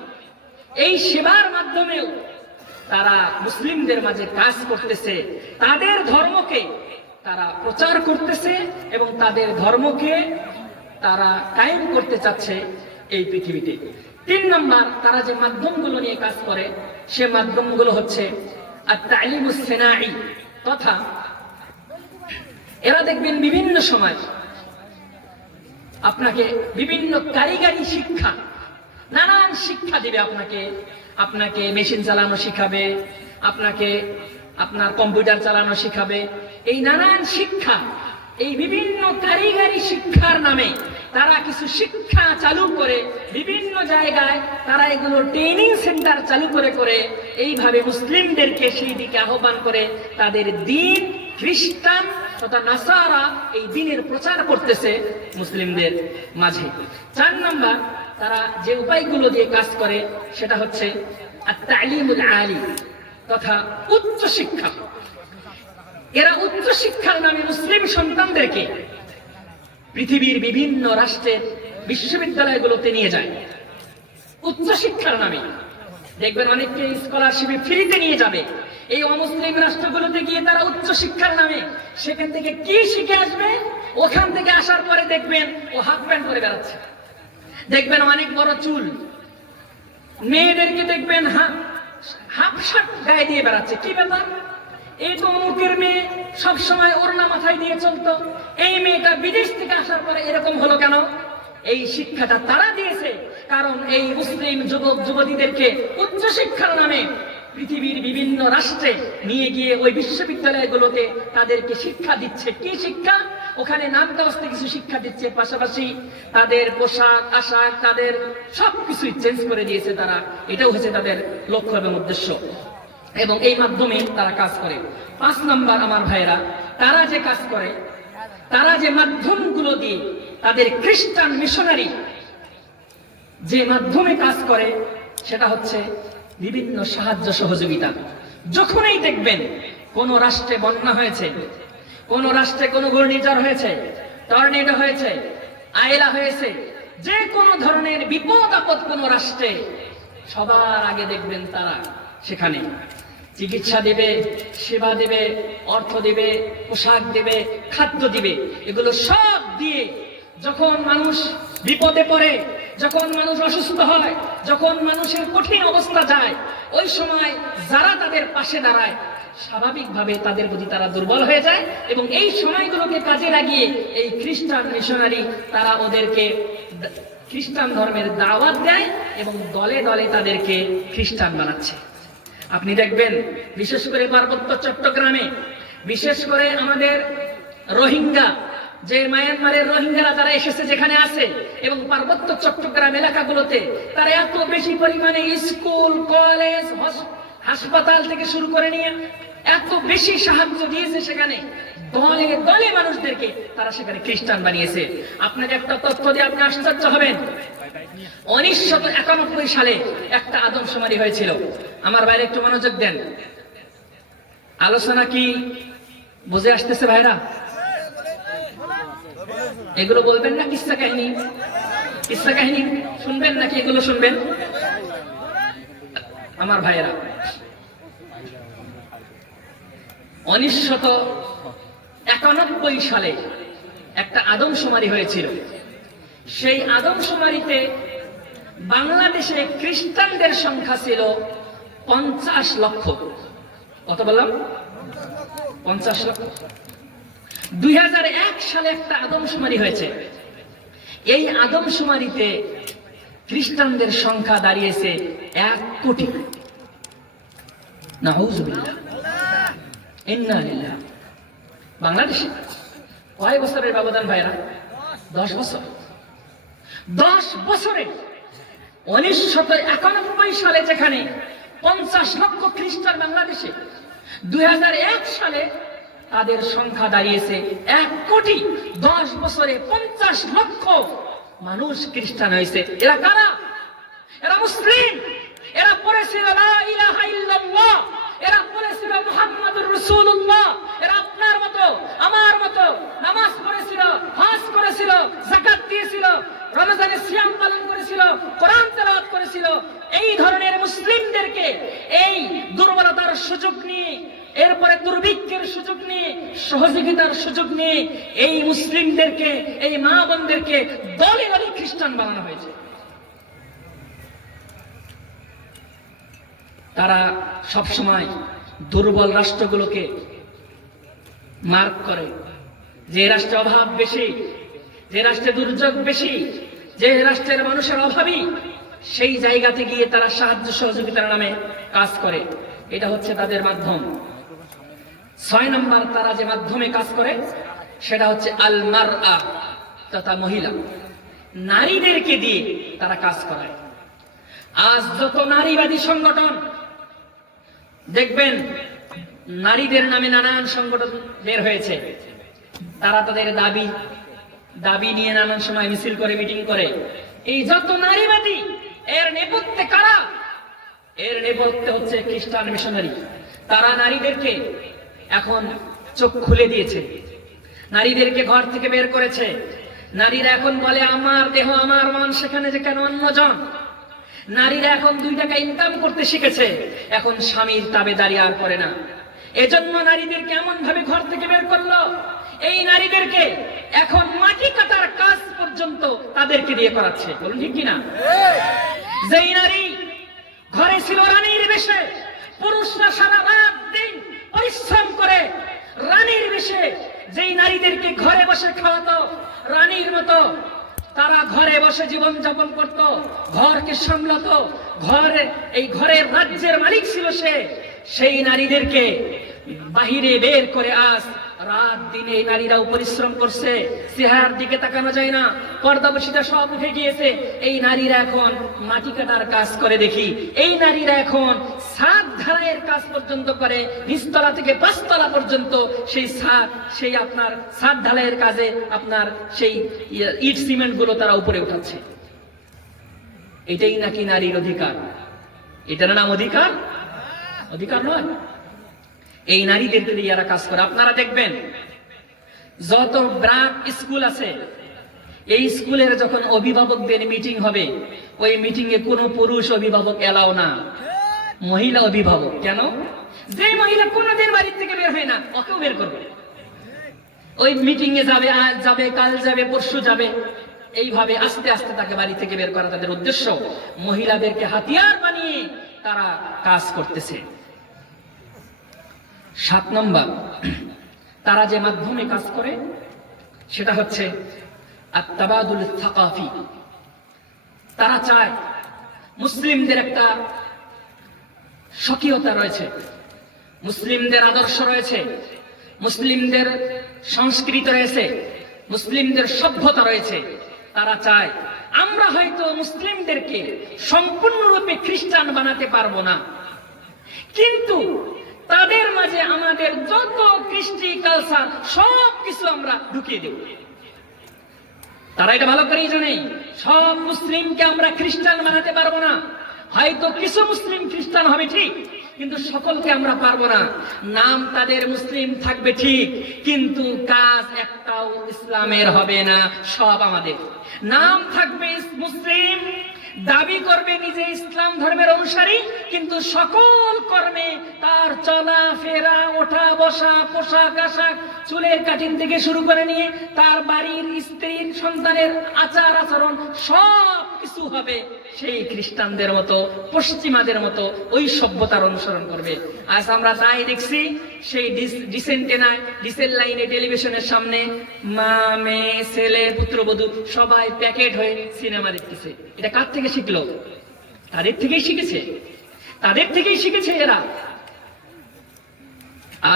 এই সেবার মাধ্যমেও তারা মুসলিমদের মাঝে কাজ করতেছে। তাদের ধর্মকে তারা প্রচার করতেছে এবং তাদের ধর্মকে তারা কায়েম করতে চাচ্ছে এই পৃথিবীতে। 3 নম্বর, তারা যে মাধ্যমগুলো নিয়ে কাজ করে সে মাধ্যমগুলো হচ্ছে আত-তা'লিমুস সিনাই, তথা এরা দেখবেন বিভিন্ন সময় আপনাকে বিভিন্ন কারিগরি শিক্ষা, নানান শিক্ষা দিবে। আপনাকে মেশিন চালানো শিখাবে, আপনাকে আপনার কম্পিউটার চালানো শিখাবে। এই নানান শিক্ষা, এই বিভিন্ন কারিগরি শিক্ষার নামে তারা কিছু শিক্ষা চালু করে বিভিন্ন জায়গায় তারা এগুলো ট্রেনিং সেন্টার চালু করে করে এইভাবে মুসলিমদেরকে সেই দিকে আহ্বান করে তাদের দিন, খ্রিস্টান তথা নাসারা এই দিনের প্রচার করতেছে মুসলিমদের মাঝে। 4 নম্বর, তারা যে উপায়গুলো দিয়ে কাজ করে সেটা হচ্ছে আত-তা'লিমুল আলী, তথা উচ্চ শিক্ষা। এরা উচ্চ শিক্ষার নামে মুসলিম সন্তানদেরকে পৃথিবীর বিভিন্ন রাষ্ট্রের বিশ্ববিদ্যালয়গুলোতে নিয়ে যায়। উচ্চ শিক্ষার নামে দেখবেন অনেককে স্কলারশিপে ফ্রিতে নিয়ে যাবে। এই অমুসলিম রাষ্ট্রগুলোতে গিয়ে তারা উচ্চ শিক্ষার নামে সেখান থেকে কি শিখে আসবে? ওখান থেকে আসার পরে দেখবেন ও হাফ প্যান্ট পরে বেড়াচ্ছে, দেখবেন অনেক বড় চুল, মেয়েদেরকে দেখবেন হাফ শার্ট গায়ে দিয়ে বেড়াচ্ছে। কি ব্যাপার? এই তো অমুকের মেয়ে সবসময় ওড়না মাথায় দিয়ে চলতো, এই মেয়েটা বিদেশ থেকে আসার পরে এরকম হলো কেন? এই শিক্ষাটা তারা দিয়েছে। কারণ এই মুসলিম যুবক যুবতীদেরকে উচ্চ শিক্ষার নামে পৃথিবীর বিভিন্ন রাষ্ট্রে নিয়ে গিয়ে ওই বিশ্ববিদ্যালয়গুলোতে তাদেরকে শিক্ষা দিচ্ছে। কি শিক্ষা? ওখানে নামকাওয়াস্তে কিছু শিক্ষা দিচ্ছে, পাশাপাশি তাদের পোশাক আশাক তাদের সবকিছুই চেঞ্জ করে দিয়েছে তারা। এটাও হচ্ছে তাদের লক্ষ্য এবং উদ্দেশ্য, এবং এই মাধ্যমে তারা কাজ করে। 5 নম্বর, আমার ভাইরা, তারা যে কাজ করে, তারা যে মাধ্যমগুলো দিয়ে তাদের খ্রিস্টান মিশনারি যে মাধ্যমে কাজ করে সেটা হচ্ছে বিভিন্ন সাহায্য সহযোগিতা। যখনই দেখবেন কোন রাষ্ট্রে বন্যা হয়েছে, কোন রাষ্ট্রে কোন ঘূর্ণিঝড় হয়েছে, টর্নেডো হয়েছে, আয়লা হয়েছে, যে কোনো ধরনের বিপদ আপদ কোন রাষ্ট্রে সবার আগে দেখবেন তারা সেখানে চিকিৎসা দেবে, সেবা দেবে, অর্থ দেবে, পোশাক দেবে, খাদ্য দিবে। এগুলো সব দিয়ে যখন মানুষ বিপদে পড়ে, যখন মানুষ অসুস্থ হয়, যখন মানুষের কঠিন অবস্থা যায়, ওই সময় যারা তাদের পাশে দাঁড়ায় স্বাভাবিকভাবে তাদের প্রতি তারা দুর্বল হয়ে যায় এবং এই সময়গুলোকে কাজে লাগিয়ে এই খ্রিস্টান মিশনারি তারা ওদেরকে খ্রিস্টান ধর্মের দাওয়াত দেয় এবং দলে দলে তাদেরকে খ্রিস্টান বানাচ্ছে। আপনি দেখবেন বিশেষ করে পার্বত্য চট্টগ্রামে, বিশেষ করে আমাদের রোহিঙ্গা, যে মায়ানমারের রোহিঙ্গারা যারা এসেছে যেখানে আছে এবং পার্বত্য চট্টগ্রাম এলাকাগুলোতে তারা এত বেশি পরিমাণে স্কুল, কলেজ, হাসপাতাল থেকে শুরু করে নিয়ে এত বেশি সাহায্য দিয়েছে। সেখানে দলে দলে মানুষদেরকে তারা সেখানে খ্রিস্টান বানিয়েছে। আপনাকে একটা তথ্য দিয়ে আপনি আশ্চর্য হবেন। 1991 সালে একটা আদমশুমারি হয়েছিল। আমার বাইরে একটু মনোযোগ দেন, আলোচনা কি বুঝে আসতেছে ভাইরা? এগুলো বলবেন না কিসসা কাহিনী? কিসসা কাহিনী শুনবেন নাকি এগুলো শুনবেন? আমার ভাইয়েরা, 1991 সালে একটা আদমশুমারি হয়েছিল। সেই আদমশুমারিতে বাংলাদেশে খ্রিস্টানদের সংখ্যা ছিল 50 লক্ষ। কত বললাম? 50 লক্ষ। 2001 সালে একটা আদমশুমারি হয়েছে। এই আদমশুমারিতে খ্রিস্টানদের সংখ্যা দাঁড়িয়েছে 1 কোটি। নাউযুবিল্লাহ, ইন্না লিল্লাহ। বাংলাদেশে কয় বছরের ব্যবধান ভাইরা? 10 বছর। 10 বছরে 1991 সালে যেখানে 50 লক্ষ খ্রিস্টান বাংলাদেশে, 2001 সালে তাদের সংখ্যা দাঁড়িয়েছে 1 কোটি। 10 বছরে 50 লক্ষ মানুষ খ্রিস্টান হয়েছে। এরা কারা? এরা মুসলিম। এরা পড়েছিল লা ইলাহা ইল্লাল্লাহ, এরা পড়েছিল মুহাম্মাদুর রাসূলুল্লাহ। এরা আপনার মতো আমার মতো নামাজ পড়েছিল, হজ করেছিল, যাকাত দিয়েছিল, রমজানের সিয়াম পালন করেছিল, কোরআন তেলাওয়াত করেছিল। এই ধরনের মুসলিমদেরকে এই দুর্বলতার সুযোগ নিয়ে, এরপরে দুর্ভিক্ষের সুযোগ নিয়ে, সহযোগিতার সুযোগ নিয়ে এই মুসলিমদেরকে, এই মা বোনদেরকে দলে দলে খ্রিস্টান বানানো হয়েছে। তারা সবসময় দুর্বল রাষ্ট্রগুলোকে মার্ক করে, যে রাষ্ট্রে অভাব বেশি, যে রাষ্ট্রে দুর্যোগ বেশি, যে রাষ্ট্রের মানুষের অভাবী, সেই জায়গাতে গিয়ে তারা সাহায্য সহযোগিতার নামে কাজ করে। এটা হচ্ছে তাদের মাধ্যম। 6 নম্বর তারা যে মাধ্যমে কাজ করে সেটা হচ্ছে আল মারআ, তথা মহিলা, নারীদেরকে দিয়ে তারা কাজ করে। আজ যত নারীবাদী সংগঠন দেখবেন, নারীদের নামে নানান সংগঠন বের হয়েছে। তারা তাদের দাবি নিয়ে নানান সময় মিছিল করে, মিটিং করে। এই যত নারীবাদী, এর নেপথ্যে কারা? এর নেপথ্যে হচ্ছে খ্রিস্টান মিশনারি। তারা নারীদেরকে এখন চোখ খুলে দিয়েছে, নারীদেরকে ঘর থেকে বের করেছে। নারীরা এখন বলে আমার দেহ আমার মন, সেখানে যে কেন অন্যজন। নারীরা এখন 2 টাকা ইনকাম করতে শিখেছে, এখন স্বামীর তাবেদারি আর করে না। এজন্য নারীদেরকে এমন ভাবে ঘর থেকে বের করলো, এই নারীদেরকে এখন মাটি কাটার কাজ পর্যন্ত তাদেরকে দিয়ে করাচ্ছে। বলুন ঠিক কিনা? যেই নারী ঘরে ছিল রানীর বেশে, পুরুষরা সারা রাত দিন পরিশ্রম করে রানীর বেশে যেই নারীদেরকে ঘরে বসে খাওয়াতো রানীর মতো, তারা ঘরে বসে জীবন যাপন করত, ঘরকে সামলাতো, এই ঘরের রাজ্যের মালিক ছিল সে। সেই নারীদেরকে বাহিরে বের করে আজ রাত দিনে এই নারীরাও পরিশ্রম করছে, চেহারার দিকে তাকানো যায় না, পর্দাবসীটা সব উঠে গিয়েছে। এই নারীরা এখন মাটি কাটার কাজ করে দেখি। এই নারীরা এখন ছাদ ঢালাইয়ের কাজ পর্যন্ত করে, নিচতলা থেকে 5 তলা পর্যন্ত সেই আপনার ছাদ ঢালাইয়ের কাজে আপনার সেই ইট সিমেন্ট গুলো তারা উপরে উঠাচ্ছে। এটাই নাকি নারীর অধিকার? এটার নাম অধিকার? অধিকার নয়। এই নারীদেরকে দিয়ে এরা কাজ করে। আপনারা দেখবেন যত ব্রাক স্কুল আছে, এই স্কুলের যখন অভিভাবকদের মিটিং হবে, ওই মিটিং এ কোনো পুরুষ অভিভাবক এলাও না, মহিলা অভিভাবক। কেন? যে মহিলা কোনোদিন বাড়ির থেকে বের হয় না, ওকেও বের করবে। ওই মিটিং এ যাবে, আজ যাবে, কাল যাবে, পরশু যাবে, এইভাবে আস্তে আস্তে তাকে বাড়ি থেকে বের করা তাদের উদ্দেশ্য। মহিলাদেরকে হাতিয়ার বানিয়ে তারা কাজ করতেছে। 7 নম্বর, তারা যে মাধ্যমে কাজ করে সেটা হচ্ছে আত-তাবাদুল সাকাফি। তারা চায় মুসলিমদের একটা স্বকীয়তা রয়েছে, মুসলিমদের আদর্শ রয়েছে, মুসলিমদের সংস্কৃতি রয়েছে, মুসলিমদের সভ্যতা রয়েছে। তারা চায় আমরা হয়তো মুসলিমদেরকে সম্পূর্ণরূপে খ্রিস্টান বানাতে পারবো না, কিন্তু তাদের মাঝে আমাদের যত কৃষ্টি কালচার সব কিছু আমরা ঢুকিয়ে দেব। তারা এটা ভালো করেই জানে সব মুসলিমকে আমরা খ্রিস্টান বানাতে পারবো না। হয়তো কিছু মুসলিম খ্রিস্টান হবে ঠিক, কিন্তু সকলকে আমরা পারবো না। নাম তাদের মুসলিম থাকবে ঠিক, কিন্তু কাজ একটাও ইসলামের হবে না, সব আমাদের। নাম থাকবে মুসলিম, দাবি করবে নিজে ইসলাম ধর্মের অনুসারী, কিন্তু সকল কর্মে তার চলা ফেরা, ওঠা বসা, পোশাক আশাক, চুলের কাটিং থেকে শুরু করে নিয়ে তার বাড়ির স্ত্রীর সন্তানের আচার আচরণ সব কিছু হবে সেই খ্রিস্টানদের মতো, পশ্চিমাদের মতো ওই সভ্যতার অনুসরণ করবে। আজ আমরা তাই দেখছি, সেই ডিসেন্টেনায়, ডিসেল লাইনে, টেলিভিশনের সামনে মা মেয়ে ছেলে পুত্রবধূ সবাই প্যাকেট হয়ে সিনেমা দেখতেছে। এটা কার থেকে শিখলো? তাদের থেকেই শিখেছে, তাদের থেকেই শিখেছে এরা।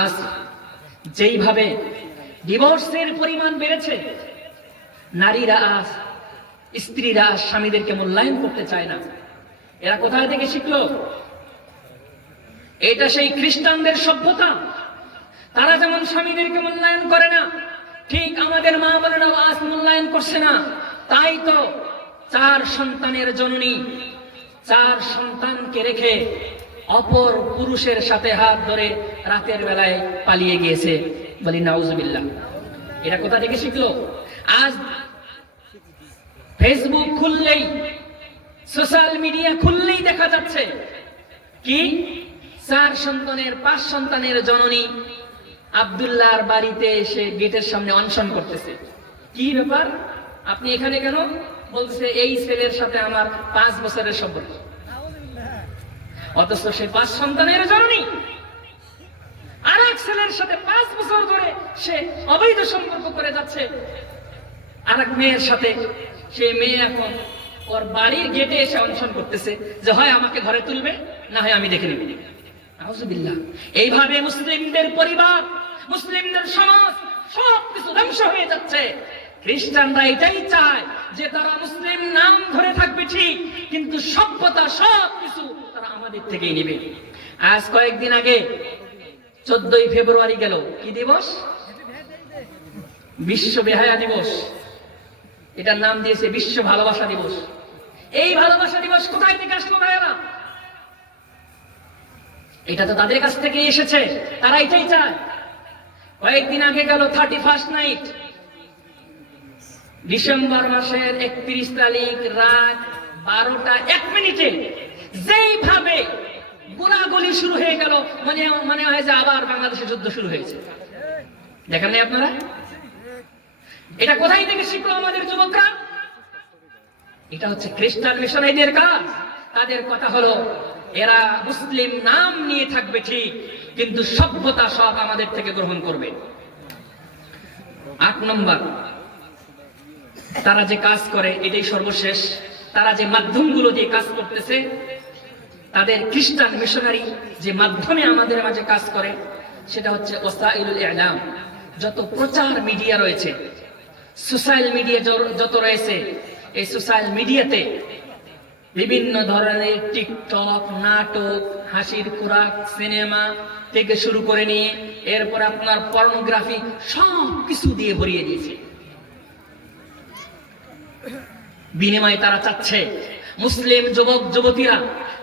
আজ যেইভাবে ডিভোর্সের পরিমাণ বেড়েছে, নারীরা আজ, স্ত্রীরা স্বামীদেরকে মূল্যায়ন করতে চায় না। এরা কোথায় থেকে শিখলো? এটা সেই খ্রিস্টানদের সভ্যতা। তারা যেমন স্বামীদেরকে মূল্যায়ন করে না, ঠিক আমাদের মা বোনেরাও আজ মূল্যায়ন করছে না। তাই তো 4 সন্তানের জননী 4 সন্তানকে রেখে অপর পুরুষের সাথে হাত ধরে রাতের বেলায় পালিয়ে গিয়েছে। বলি নাউজুবিল্লাহ। এটা কোথা থেকে শিখলো? আজ ফেসবুক খুললেই, সোশ্যাল মিডিয়া খুললেই দেখা যাচ্ছে কি 4 সন্তানের 5 সন্তানের জননী আব্দুল্লাহর বাড়িতে এসে গেটের সামনে অনশন করতেছে। কি ব্যাপার, আপনি এখানে কেন? বলছে এই ছেলের সাথে আমার 5 বছরের সম্পর্ক। অথচ সে 5 সন্তানের জননী, আর এক ছেলের সাথে 5 বছর ধরে সে অবৈধ সম্পর্ক করে যাচ্ছে আর এক মেয়ের সাথে। সে মেয়ে এখন ওর বাড়ির গেটে এসে অনশন করতেছে যে হয় আমাকে ঘরে তুলবে, না হয় আমি দেখে নেব। নাউজুবিল্লাহ। এইভাবে মুসলিমদের পরিবার, মুসলিমদের সমাজ সবকিছু ধ্বংস হয়ে যাচ্ছে। খ্রিস্টানরা এটাই চায় যে তারা মুসলিম নাম ধরে থাকবে ঠিক, কিন্তু সভ্যতা সবকিছু তারা আমাদের থেকেই নেবে। আজ কয়েকদিন আগে 14ই ফেব্রুয়ারি গেল, কি দিবস? বিশ্ব বেহায়া দিবস। এটার নাম দিয়েছে বিশ্ব ভালোবাসা দিবস। এই ভালোবাসা দিবস কোথায় থেকে আসলো ভাইয়েরা? এটা তো তাদের কাছ থেকে এসেছে, তারা এটাই চায়। কয়েকদিন আগে গেল 31st নাইট, ডিসেম্বর মাসের 31 তারিখ রাত 12টা 1 মিনিটে যেইভাবে গোলাগুলি শুরু হয়ে গেল, মনে হয় যে আবার বাংলাদেশে যুদ্ধ শুরু হয়েছে। দেখেন নাই আপনারা? এটা কোথায় থেকে শিখলো আমাদের যুবকরা? এটা হচ্ছে খ্রিস্টান মিশনারিদের কাজ। তাদের কথা হলো এরা মুসলিম নাম নিয়ে থাকবে ঠিক, কিন্তু সভ্যতা সব আমাদের থেকে গ্রহণ করবে। 8 নম্বর, তারা যে কাজ করে এটাই সর্বশেষ। তারা যে মাধ্যমগুলো দিয়ে কাজ করতেছে, তাদের খ্রিস্টান মিশনারি যে মাধ্যমে আমাদের মাঝে কাজ করে সেটা হচ্ছে ওয়াসাইলুল ইলাম। যত প্রচার মিডিয়া রয়েছে, সোশ্যাল মিডিয়া যত রয়েছে, এই সোশ্যাল মিডিয়াতে বিভিন্ন ধরনের টিকটক, নাটক, হাসির খোরাক, সিনেমা থেকে শুরু করে নিয়ে এরপর আপনার পর্নোগ্রাফি সব কিছু দিয়ে ভরিয়ে দিয়েছে। বিনিময়ে তারা চাচ্ছে মুসলিম যুবক যুবতীরা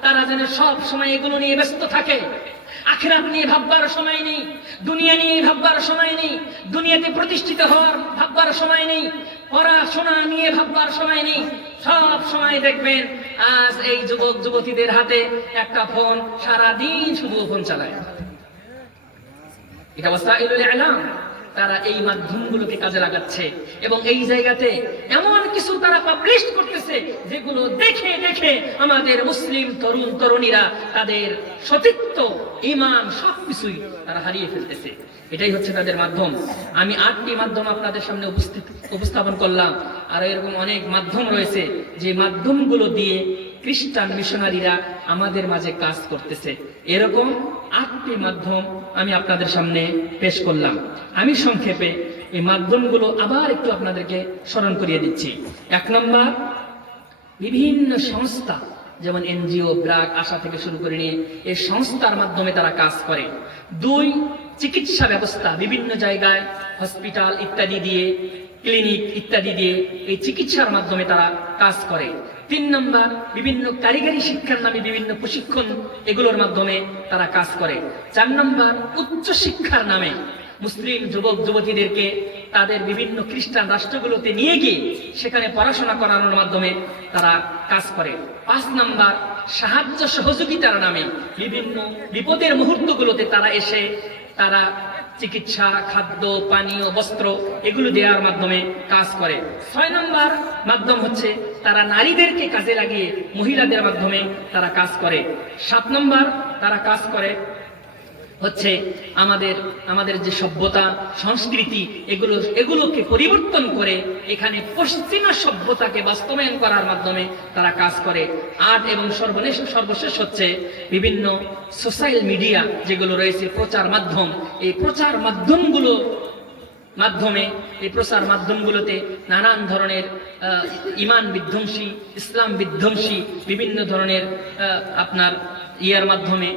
তারা যেন সব সময় এগুলো নিয়ে ব্যস্ত থাকে। আখিরাত নিয়ে ভাববার সময় নেই, দুনিয়া নিয়ে ভাববার সময় নেই, দুনিয়াতে প্রতিষ্ঠিত হওয়ার ভাববার সময় নেই। পড়াশোনা নিয়ে ভাববার সময় নেই। সব সময় দেখবেন আজ এই যুবক যুবতীদের হাতে একটা ফোন, সারাদিন শুধু ফোন চালায়। এটা ওয়াসাইলুল ইলাম, তারা এই মাধ্যমগুলোকে কাজে লাগাচ্ছে এবং এই জায়গাতে এমন কিছু তারা পাবলিশ করতেছে যেগুলো দেখে দেখে আমাদের মুসলিম তরুণ তরুণীরা তাদের সতীত্ব, ঈমান সবকিছুই তারা হারিয়ে ফেলতেছে। এটাই হচ্ছে তাদের মাধ্যম। আমি 8টি মাধ্যম আপনাদের সামনে উপস্থাপন করলাম, আর এরকম অনেক মাধ্যম রয়েছে যে মাধ্যমগুলো দিয়ে খ্রিস্টান মিশনারিরা আমাদের মাঝে কাজ করতেছে। এরকম 8টি মাধ্যম আমি আপনাদের সামনে পেশ করলাম। আমি সংক্ষেপে এই মাধ্যমগুলো আবার একটু আপনাদেরকে স্মরণ করিয়ে দিচ্ছি। 1 নম্বর, বিভিন্ন সংস্থা যেমন এনজিও, ব্র্যাক, আশা থেকে শুরু করে নিয়ে এই সংস্থার মাধ্যমে তারা কাজ করে। 2, চিকিৎসা ব্যবস্থা, বিভিন্ন জায়গায় হসপিটাল ইত্যাদি দিয়ে, ক্লিনিক ইত্যাদি দিয়ে এই চিকিৎসার মাধ্যমে তারা কাজ করে। 3 নম্বর, বিভিন্ন কারিগরি শিক্ষার নামে বিভিন্ন প্রশিক্ষণ, এগুলোর মাধ্যমে তারা কাজ করে। 4 নম্বর, উচ্চ শিক্ষার নামে মুসলিম যুবক যুবতীদেরকে তাদের বিভিন্ন খ্রিস্টান রাষ্ট্রগুলোতে নিয়ে গিয়ে সেখানে পড়াশোনা করানোর মাধ্যমে তারা কাজ করে। 5 নম্বর, সাহায্য সহযোগিতার নামে বিভিন্ন বিপদের মুহূর্তগুলোতে তারা এসে তারা চিকিৎসা, খাদ্য, পানীয়, বস্ত্র এগুলো দেওয়ার মাধ্যমে কাজ করে। 6 নম্বর মাধ্যম হচ্ছে তারা নারীদেরকে কাজে লাগিয়ে মহিলাদের মাধ্যমে তারা কাজ করে। 7 নম্বর তারা কাজ করে হচ্ছে আমাদের যে সভ্যতা, সংস্কৃতি, এগুলোকে পরিবর্তন করে এখানে পশ্চিমা সভ্যতাকে বাস্তবায়ন করার মাধ্যমে তারা কাজ করে। 8 এবং সর্বশেষ হচ্ছে বিভিন্ন সোশ্যাল মিডিয়া যেগুলো রয়েছে, প্রচার মাধ্যম, এই প্রচার মাধ্যমগুলোতে নানান ধরনের ঈমান বিধ্বংসী, ইসলাম বিধ্বংসী বিভিন্ন ধরনের আপনার মাধ্যমে,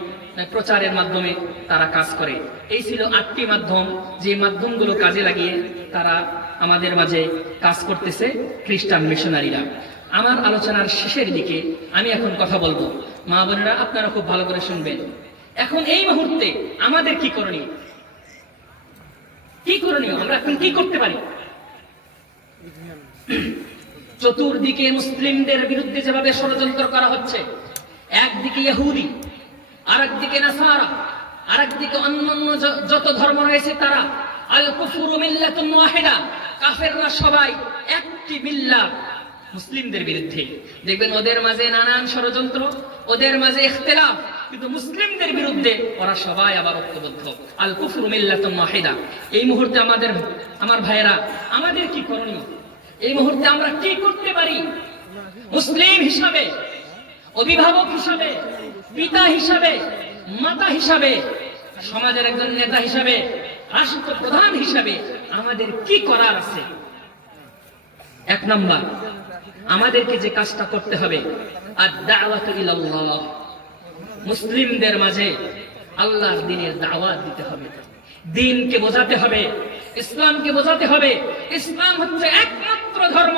প্রচারের মাধ্যমে তারা কাজ করে। এই ছিল 8টি মাধ্যম, যে মাধ্যমগুলো কাজে লাগিয়ে তারা আমাদের মাঝে কাজ করতেছে খ্রিস্টান মিশনারিরা। আমার আলোচনার শেষের দিকে আমি এখন কথা বলবো, মা বোনেরা আপনারা খুব ভালো করে শুনবেন। এখন এই মুহূর্তে আমাদের কি করণীয়, আমরা এখন কি করতে পারি? চতুর্দিকে মুসলিমদের বিরুদ্ধে যেভাবে ষড়যন্ত্র করা হচ্ছে, একদিকে ইহুদি, আরেকদিকে নাসারা, আরেকদিকে অন্যান্য যত ধর্ম রয়েছে তারা, আল কুফরু মিল্লাতুন ওয়াহিদা, কাফেররা সবাই একটি মিল্লাহ মুসলিমদের বিরুদ্ধে। দেখবেন ওদের মাঝে নানান ষড়যন্ত্র, ওদের মাঝে ইখতিলাফ, কিন্তু মুসলিমদের বিরুদ্ধে ওরা সবাই আবার ঐক্যবদ্ধ। আল কুফরু মিল্লাতুন ওয়াহিদা। এই মুহূর্তে আমার ভাইয়েরা, আমাদের কি করণীয়? এই মুহূর্তে আমরা কি করতে পারি? মুসলিম হিসাবে, অভিভাবক হিসাবে, পিতা হিসাবে, মাতা হিসাবে, সমাজের একজন নেতা হিসাবে, রাষ্ট্রপ্রধান হিসাবে আমাদের কি করার আছে? 1 নম্বর, আমাদেরকে যে কাজটা করতে হবে, আদ-দাওয়াতু ইলাল্লাহ, মুসলিমদের মাঝে আল্লাহর দ্বীনের দাওয়াত দিতে হবে, দ্বীনকে বোঝাতে হবে, ইসলামকে বোঝাতে হবে। ইসলাম হচ্ছে একমাত্র ধর্ম।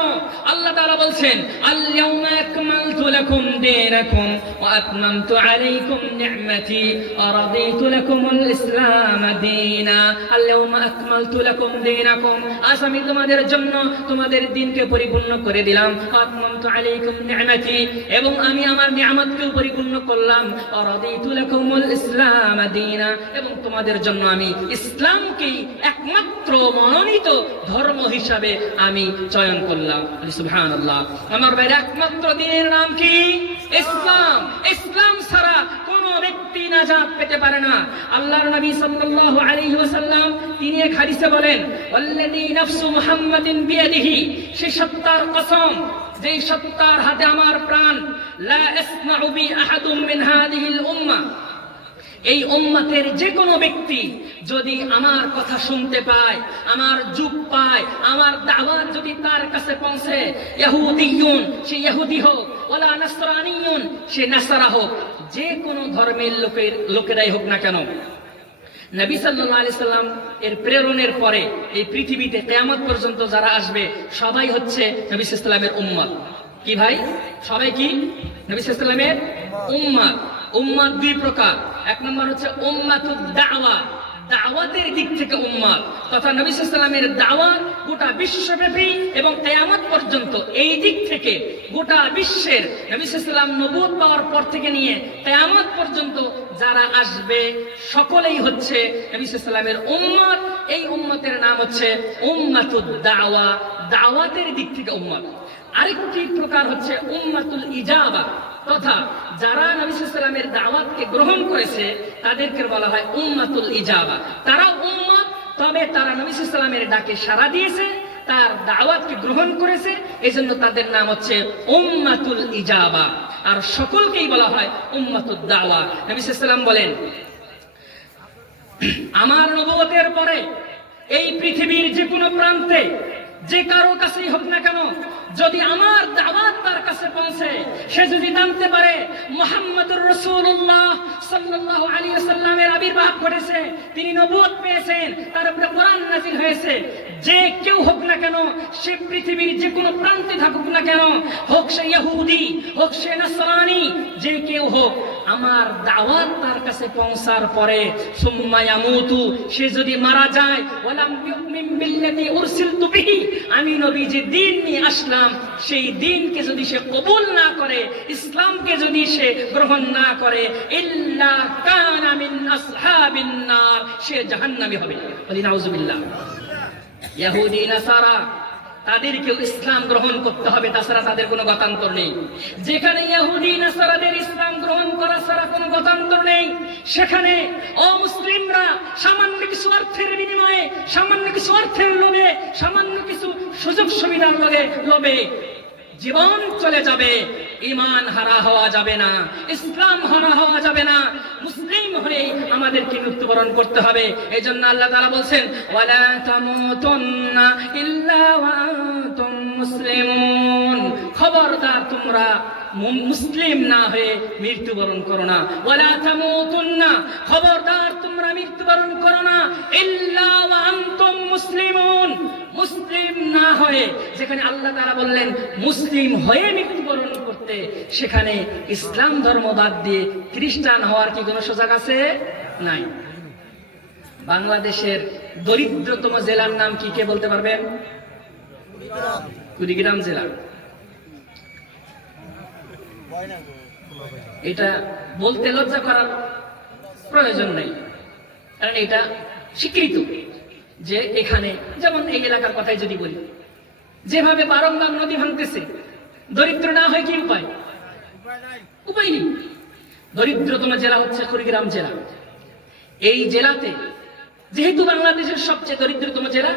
আল্লাহ তাআলা বলছেন, আল-ইয়াউমা আকমালতু লাকুম দীনাকুম ওয়া আতমামতু আলাইকুম নি'মাতি ওয়া রাদিতু লাকুমুল ইসলাম দীনা। আল-ইয়াউমা আকমালতু লাকুম দীনাকুম, আজ আমি তোমাদের জন্য তোমাদের দ্বীনকে পরিপূর্ণ করে দিলাম। ওয়া আতমামতু আলাইকুম নি'মাতি, এবং আমি আমার নিয়ামতকে পরিপূর্ণ করলাম। ওয়া রাদিতু লাকুমুল ইসলাম দীনা, এবং তোমাদের জন্য আমি ইসলামকেই একমাত্র মনোনীত ধর্ম হিসাবে আমি চয়ন করলাম। সুবহানাল্লাহ। আমার ভাইরা, একমাত্র দ্বীনের নাম কি? ইসলাম। ইসলাম ছাড়া কোন ব্যক্তি নাজাত পেতে পারে না। আল্লাহর নবী সাল্লাল্লাহু আলাইহি ওয়াসাল্লাম তিনি এক হাদিসে বলেন, ওয়াল্লাযী নাফসু মুহাম্মাদিন বিয়াদিহি, সেই সত্তার কসম যেই সত্তার হাতে আমার প্রাণ, লা ইসমাউ বি আহাদুম মিন হাযিহিল উম্মাহ, এই উম্মতের যে কোনো ব্যক্তি যদি আমার কথা শুনতে পায়, আমার যুগ পায়, আমার দাওয়াত যদি তার কাছে পৌঁছে, ইহুদিয়ুন, সে ইহুদি হোক, ওয়ালা নাসরানিয়ুন, সে নাসারা হোক, যে কোনো ধর্মের লোকেরাই হোক না কেন, নবী সাল্লাল্লাহু আলাইহি সাল্লাম এর প্রেরণের পরে এই পৃথিবীতে কিয়ামত পর্যন্ত যারা আসবে সবাই হচ্ছে নবী সাল্লাল্লাহু আলাইহি সাল্লামের উম্মত। কি ভাই? সবাই কি নবী সাল্লাল্লাহু আলাইহি সাল্লামের উম্মত। উম্মত 2 প্রকার। 1 নম্বর হচ্ছে উম্মাতুদ দাওয়া, দাওয়াতের দিক থেকে উম্মত তথা নবী সাল্লাল্লাহু আলাইহি ওয়াসাল্লামের দাওয়াত গোটা বিশ্বব্যাপী এবং কিয়ামত পর্যন্ত এই দিক থেকে গোটা বিশ্বের নবী সাল্লাল্লাহু আলাইহি ওয়াসাল্লাম নবুয়ত পাওয়ার পর থেকে নিয়ে কিয়ামত পর্যন্ত যারা আসবে সকলেই হচ্ছে নবী সাল্লাল্লাহু আলাইহি ওয়াসাল্লামের উম্মত। এই উম্মতের নাম হচ্ছে উম্মাতুদ দাওয়া, দাওয়াতের দিক থেকে উম্মত। আরেকটি প্রকার হচ্ছে উম্মাতুল ইজাবা, তথা যারা নবী সাল্লাল্লাহু আলাইহি ওয়াসাল্লামের দাওয়াতকে গ্রহণ করেছে তাদেরকে বলা হয় উম্মাতুল ইজাবা। তারা উম্মত, তবে তারা নবী সাল্লাল্লাহু আলাইহি ওয়াসাল্লামের ডাকে সাড়া দিয়েছে, তার দাওয়াতকে গ্রহণ করেছে, এজন্য তাদের নাম হচ্ছে উম্মাতুল ইজাবা। আর সকলকেই বলা হয় উম্মাতুদ দাওয়া। নবী সাল্লাল্লাহু আলাইহি ওয়াসাল্লাম বলেন, আমার নবুয়তের পরে এই পৃথিবীর যে কোনো প্রান্তে যে কারো কাছেই হোক না কেন, যদি আমার দাওয়াত তার কাছে পৌঁছে, সে যদি জানতে পারে মুহাম্মদুর রাসূলুল্লাহ সাল্লাল্লাহু আলাইহি ওয়াসাল্লামের আবির্ভাব ঘটেছে, তিনি নবুয়ত পেয়েছেন, তার উপরে কোরআন নাযিল হয়েছে, যে কেউ হোক না কেন, সে পৃথিবীর যে কোনো প্রান্তে থাকুক না কেন, হোক সে ইহুদি, হোক সে নাসরানি, যে কেউ হোক, আমার দাওয়াত তার কাছে পৌঁছার পরে সুম্মা ইয়ামুতু, সে যদি মারা যায়, ওয়ালাম ইউমিন বিল্লাযী উরসিলতু বিহি, আমি নবী যে দ্বীন নিয়ে আসলাম সেই দ্বীনকে যদি সে কবুল না করে, ইসলামকে যদি সে গ্রহণ না করে, ইল্লা কানা মিন আসহাবিন নার, সে জাহান্নামী হবে। বলি নাউজুবিল্লাহ। ইহুদি নাসারা তাদেরকেও ইসলাম গ্রহণ করতে হবে, তাছাড়া তাদের কোনো গতান্তর নেই। যেখানে ইহুদি নাসারাদের ইসলাম গ্রহণ করা ছাড়া কোনো গতান্তর নেই, সেখানে অমুসলিমরা সামান্য কিছু অর্থের বিনিময়ে, সামান্য কিছু অর্থের লোভে, সামান্য কিছু সুযোগ সুবিধার লোভে জীবন চলে যাবে। ঈমান হারা হওয়া যাবে না, ইসলাম হারা হওয়া যাবে না, মুসলিম হয়ে আমাদেরকে মৃত্যুবরণ করতে হবে। এই জন্য আল্লাহ তাআলা বলছেন, ওয়ালা তামুতুন্না ইল্লা ওয়া আনতুম মুসলিমুন, খবরদার তোমরা মুসলিম না হয়ে মৃত্যুবরণ করো না। ওয়ালা তামুতুন্না, খবরদার তোমরা মৃত্যুবরণ করো না, ইল্লা ওয়া আনতুম মুসলিমুন, মুসলিম না হয়ে। যেখানে আল্লাহ তাআলা বললেন মুসলিম হয়ে মৃত্যুবরণ করতে, সেখানে ইসলাম ধর্ম বাদ দিয়ে খ্রিস্টান হওয়ার কি কোনো সুযোগ আছে? নাই। বাংলাদেশের দরিদ্রতম জেলার নাম কি, কে বলতে পারবেন? কুড়িগ্রাম জেলা। এটা বলতে লজ্জা করার প্রয়োজন নেই, কারণ এটা স্বীকৃত যে এখানে, যেমন এই এলাকার কথাই যদি বলি, যেভাবে বারংবার নদী ভাঙতেছে, দরিদ্র না হয় কি উপায়? উপায় নেই। দরিদ্রতম জেলা হচ্ছে কুড়িগ্রাম জেলা। এই জেলাতে যেহেতু বাংলাদেশের সবচেয়ে দরিদ্রতম জেলা,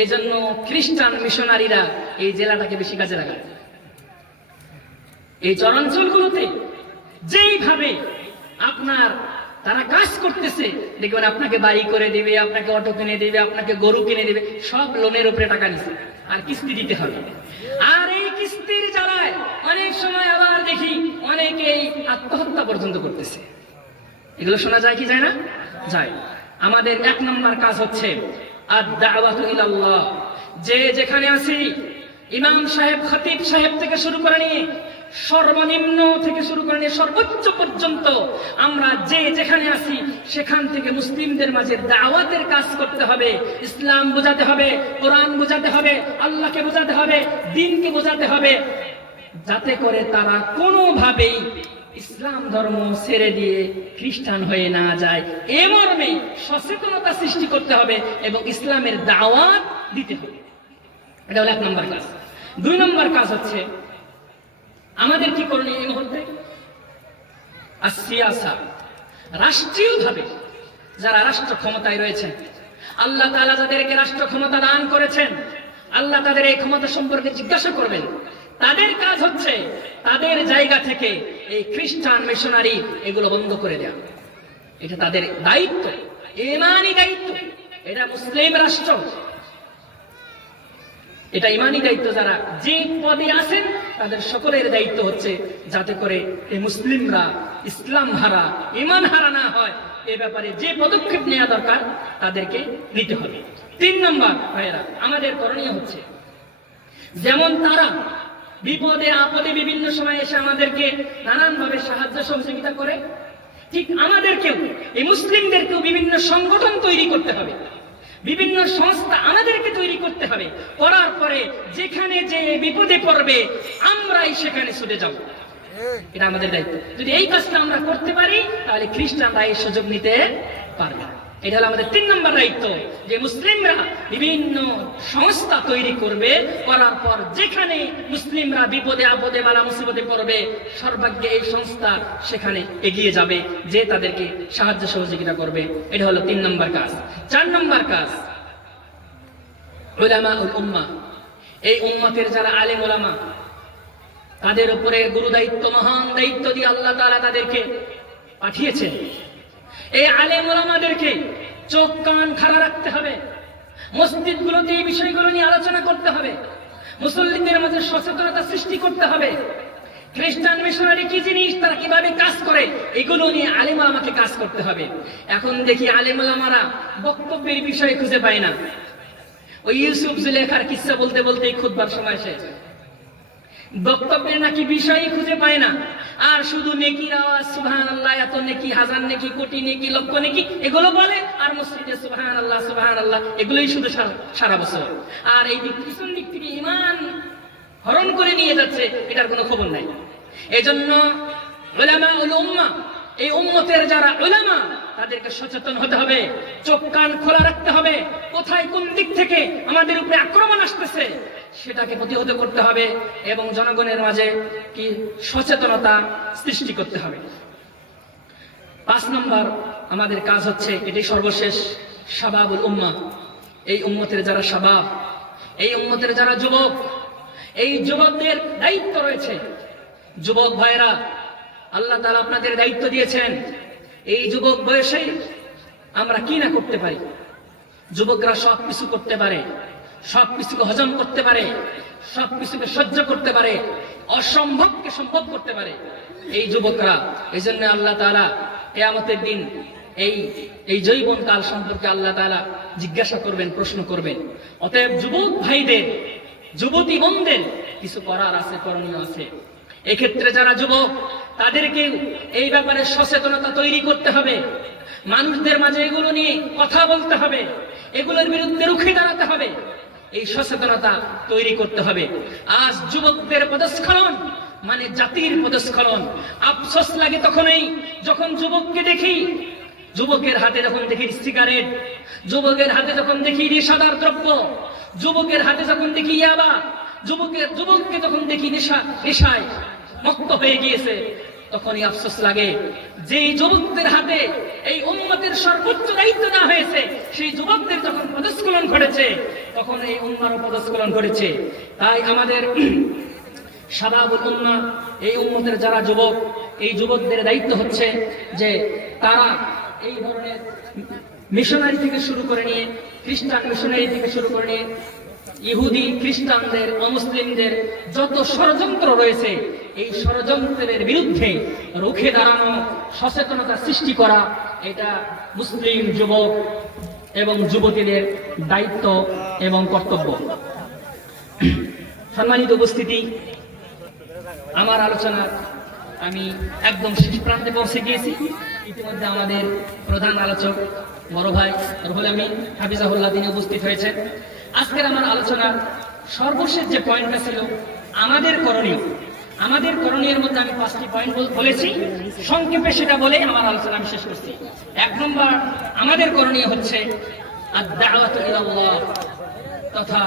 এই জন্য খ্রিস্টান মিশনারিরা এই জেলাটাকে বেশি কাজে লাগায়। এই চরাঞ্চলগুলোতে যেইভাবে আপনার তারা কাজ করতেছে, দেখবেন আপনাকে বাড়ি করে দিবে, আপনাকে অটো কিনে দিবে, আপনাকে গরু কিনে দিবে, সব লোনের উপরে টাকা নিছে, আর কিস্তি দিতে হবে। আর এই কিস্তির জ্বালায় অনেক সময় আবার দেখি অনেকেই আত্মহত্যা পর্যন্ত করতেছে। এগুলো শোনা যায় কি যায় না? যায়। আমাদের 1 নম্বর কাজ হচ্ছে আদ-দাওয়াতু ইলাল্লাহ। যে যেখানে আছি, ইমাম সাহেব, খতিব সাহেব থেকে শুরু করে নিয়ে সর্বনিম্ন থেকে শুরু করে নিয়ে সর্বোচ্চ পর্যন্ত আমরা যে যেখানে আছি সেখান থেকে মুসলিমদের মাঝে দাওয়াতের কাজ করতে হবে। ইসলাম বোঝাতে হবে, কোরআন বোঝাতে হবে, আল্লাহকে বোঝাতে হবে, দ্বীনকে বোঝাতে হবে, যাতে করে তারা কোনোভাবেই ইসলাম ধর্ম ছেড়ে দিয়ে খ্রিস্টান হয়ে না যায়। এ মর্মে সচেতনতা সৃষ্টি করতে হবে এবং ইসলামের দাওয়াত দিতে হবে। এটা হলো 1 নম্বর কাজ। 2 নম্বর কাজ হচ্ছে আমাদের কি করণীয় এই মুহূর্তে? আসিয়াসা, রাষ্ট্রীয়ভাবে যারা রাষ্ট্র ক্ষমতায় রয়েছেন, আল্লাহ তাআলা যাদেরকে রাষ্ট্র ক্ষমতা দান করেছেন, আল্লাহ তাদের এই ক্ষমতা সম্পর্কে জিজ্ঞাসা করবেন। তাদের কাজ হচ্ছে তাদের জায়গা থেকে এই খ্রিস্টান মিশনারি এগুলো বন্ধ করে দেওয়া। এটা তাদের দায়িত্ব, ঈমানি দায়িত্ব। এটা মুসলিম রাষ্ট্র, এটা ঈমানি দায়িত্ব। যারা যে পদে আছেন তাদের সকলের দায়িত্ব হচ্ছে যাতে করে এই মুসলিমরা ইসলাম হারা, ঈমান হারা না হয়, এ ব্যাপারে যে পদক্ষেপ নেওয়া দরকার তাদেরকে নিতে হবে। 3 নম্বর ভাইয়েরা, আমাদের করণীয় হচ্ছে, যেমন তারা বিপদে আপদে বিভিন্ন সময় এসে আমাদেরকে নানানভাবে সাহায্য সহযোগিতা করে, ঠিক আমাদেরকেও, এই মুসলিমদেরকেও বিভিন্ন সংগঠন তৈরি করতে হবে, বিভিন্ন সংস্থা আমাদেরকে তৈরি করতে হবে। করার পরে যেখানে যে বিপদে পড়বে আমরাই সেখানে ছুটে যাব, এটা আমাদের দায়িত্ব। যদি এই কাজটা আমরা করতে পারি তাহলে খ্রিস্টানরা এই সুযোগ নিতে পারবে। এটা হলো আমাদের 3 নম্বর দায়িত্ব, যে মুসলিমরা বিভিন্ন সংস্থা তৈরি করবে, করার পর যেখানে মুসলিমরা বিপদে আপদে বালা মুসিবতে পড়বে সর্বাগ্যে এই সংস্থা সেখানে এগিয়ে যাবে, যে তাদেরকে সাহায্য সহযোগিতা করবে। এটা হলো 3 নম্বর কাজ। 4 নম্বর কাজ, উলামাউল উম্মাহ, এই উম্মতের যারা আলেম ওলামা, তাদের উপরে গুরু দায়িত্ব, মহান দায়িত্ব দিয়ে আল্লাহ তাআলা তাদেরকে পাঠিয়েছেন। এই আলেম ওলামাদেরকে চোখ কান খাড়া রাখতে হবে, মসজিদগুলোতে এই বিষয়গুলো নিয়ে আলোচনা করতে হবে, মুসল্লিদের মাঝে সচেতনতা সৃষ্টি করতে হবে। খ্রিস্টান মিশনারি কি জিনিস, তারা কিভাবে কাজ করে, এগুলো নিয়ে আলেম ওলামাকে কাজ করতে হবে। এখন দেখি আলেম ওলামারা বক্তব্যের বিষয় খুঁজে পায় না, ওই ইউসুফ জুলেখার কিস্সা বলতে বলতেই খুতবার সময় শেষ। বক্তব্যের নাকি বিষয়ই খুঁজে পায় না, আর শুধু নেকির আওয়াজ, সুবহানাল্লাহ, এত নেকি, হাজার নেকি, কোটি নেকি, লক্ষ নেকি, এগুলো বলে, আর মসজিদে সুবহানাল্লাহ সুবহানাল্লাহ এগুলোই শুধু সারা বছর। আর এই পিছন দিক থেকে ঈমান হরণ করে নিয়ে যাচ্ছে, এটার কোনো খবর নাই। এজন্য উলামাউল উম্মাহ, এই উম্মতের যারা উলামা, তাদেরকে সচেতন হতে হবে, চোখ কান খোলা রাখতে হবে, কোথায় কোন দিক থেকে আমাদের উপরে আক্রমণ আসতেছে সেটাকে প্রতিহত করতে হবে, এবং জনগণের মাঝে কি সচেতনতা সৃষ্টি করতে হবে। 5 নম্বর আমাদের কাজ হচ্ছে, এটি সর্বশেষ, শাবাবুল উম্মাহ, এই উম্মতের যারা শাবাব, এই উম্মতের যারা যুবক, এই যুবকদের দায়িত্ব রয়েছে। যুবক ভাইরা, আল্লাহ তাআলা আপনাদের দায়িত্ব দিয়েছেন, এই যুবক বয়সে আমরা কি না করতে পারি। যুবকরা সব কিছু করতে পারে, সব কিছুকে হজম করতে পারে, সব কিছুকে সহ্য করতে পারে, অসম্ভবকে সম্ভব করতে পারে এই যুবকরা। এই জন্য আল্লাহ তাআলা কিয়ামতের দিন এই যৌবন কাল সম্পর্কে আল্লাহ তাআলা জিজ্ঞাসা করবেন, প্রশ্ন করবেন। অতএব যুবক ভাইদের, যুবতী বোনদের কিছু করার আছে, করণীয় আছে। এক্ষেত্রে যারা যুবক, তাদেরকে এই ব্যাপারে সচেতনতা তৈরি করতে হবে, মানুষদের মাঝে এগুলো নিয়ে কথা বলতে হবে, এগুলোর বিরুদ্ধে রুখে দাঁড়াতে হবে, এই সচেতনতা তৈরি করতে হবে। আজ যুবকদের পদস্খলন মানে জাতির পদস্খলন। আফসোস লাগে তখনই যখন যুবককে দেখি, যুবকের হাতে যখন দেখি সিগারেট, যুবকের হাতে যখন দেখি নেশাদার দ্রব্য, যুবকের হাতে যখন দেখি ইয়াবা, যুবককে যখন দেখি নেশায় মত্ত হয়ে গিয়েছে, তখনই আফসোস লাগে। যে যুবকদের হাতে এই উম্মতের সর্বোচ্চ দায়িত্ব দেওয়া হয়েছে, সেই যুবকদের যখন পদস্খলন ঘটেছে, তখন এই উম্মারও পদস্খলন ঘটেছে। তাই আমাদের শাবাবুল উম্মাহ, এই উম্মতের যারা যুবক, এই যুবকদের দায়িত্ব হচ্ছে যে তারা এই ধরনের মিশনারি থেকে শুরু করে নিয়ে, খ্রিস্টান মিশনারি থেকে শুরু করে নিয়ে, ইহুদি খ্রিস্টানদের, অমুসলিমদের যত ষড়যন্ত্র রয়েছে, এই ষড়যন্ত্রের বিরুদ্ধে রুখে দাঁড়ানো, সচেতনতা সৃষ্টি করা, এটা মুসলিম যুবক এবং যুবতীদের দায়িত্ব এবং কর্তব্য। সম্মানিত উপস্থিতি, আমার আলোচনা আমি একদম শেষ প্রান্তে পৌঁছে গিয়েছি। ইতিমধ্যে আমাদের প্রধান আলোচক বড় ভাই রুহুল আমিন হাফিজাহুল্লাহ তিনি উপস্থিত হয়েছেন। আজকের আমার আলোচনার সর্বশেষ যে পয়েন্টটা ছিল আমাদের করণীয়ের মধ্যে আমি 5টি পয়েন্ট বলেছি, সংক্ষেপে সেটা বলে আমার আলোচনা আমি শেষ করছি। 1 নম্বর আমাদের করণীয় হচ্ছে আদ-দাওয়াতু ইলাল্লাহ, তথা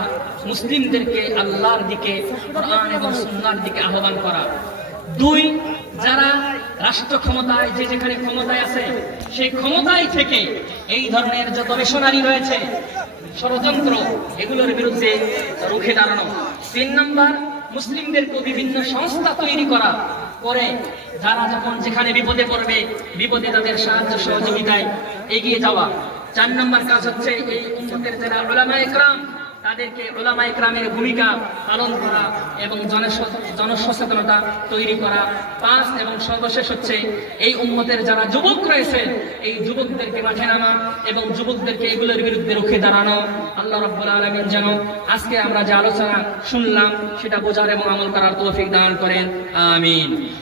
মুসলিমদেরকে আল্লাহর দিকে, কোরআন এবং সুন্নাহর দিকে আহ্বান করা। 2, যারা রাষ্ট্র ক্ষমতায়, যে যেখানে ক্ষমতায় আছে, সেই ক্ষমতায় থেকে এই ধরনের যত মিশনারি রয়েছে, ষড়যন্ত্র, এগুলোর বিরুদ্ধে রুখে দাঁড়ানো। 3 নম্বর মুসলিমদেরকে বিভিন্ন সংস্থা তৈরি করা, করে যারা যখন যেখানে বিপদে পড়বে, বিপদে তাদের সাহায্য সহযোগিতায় এগিয়ে যাওয়া। 4 নম্বর কাজ হচ্ছে এই উম্মতের যারা উলামা ইকরাম, তাদেরকে উলামা ইকরামের ভূমিকা পালন করা এবং জনসচেতনতা তৈরি করা। 5 এবং সর্বশেষ হচ্ছে এই উম্মতের যারা যুবক রয়েছে, এই যুবকদেরকে মাঠে নামা এবং যুবকদেরকে এগুলোর বিরুদ্ধে রুখে দাঁড়ানো। আল্লাহ রাব্বুল আলামিন যেন আজকে আমরা যে আলোচনা শুনলাম সেটা বোঝার এবং আমল করার তৌফিক দান করেন। আমিন।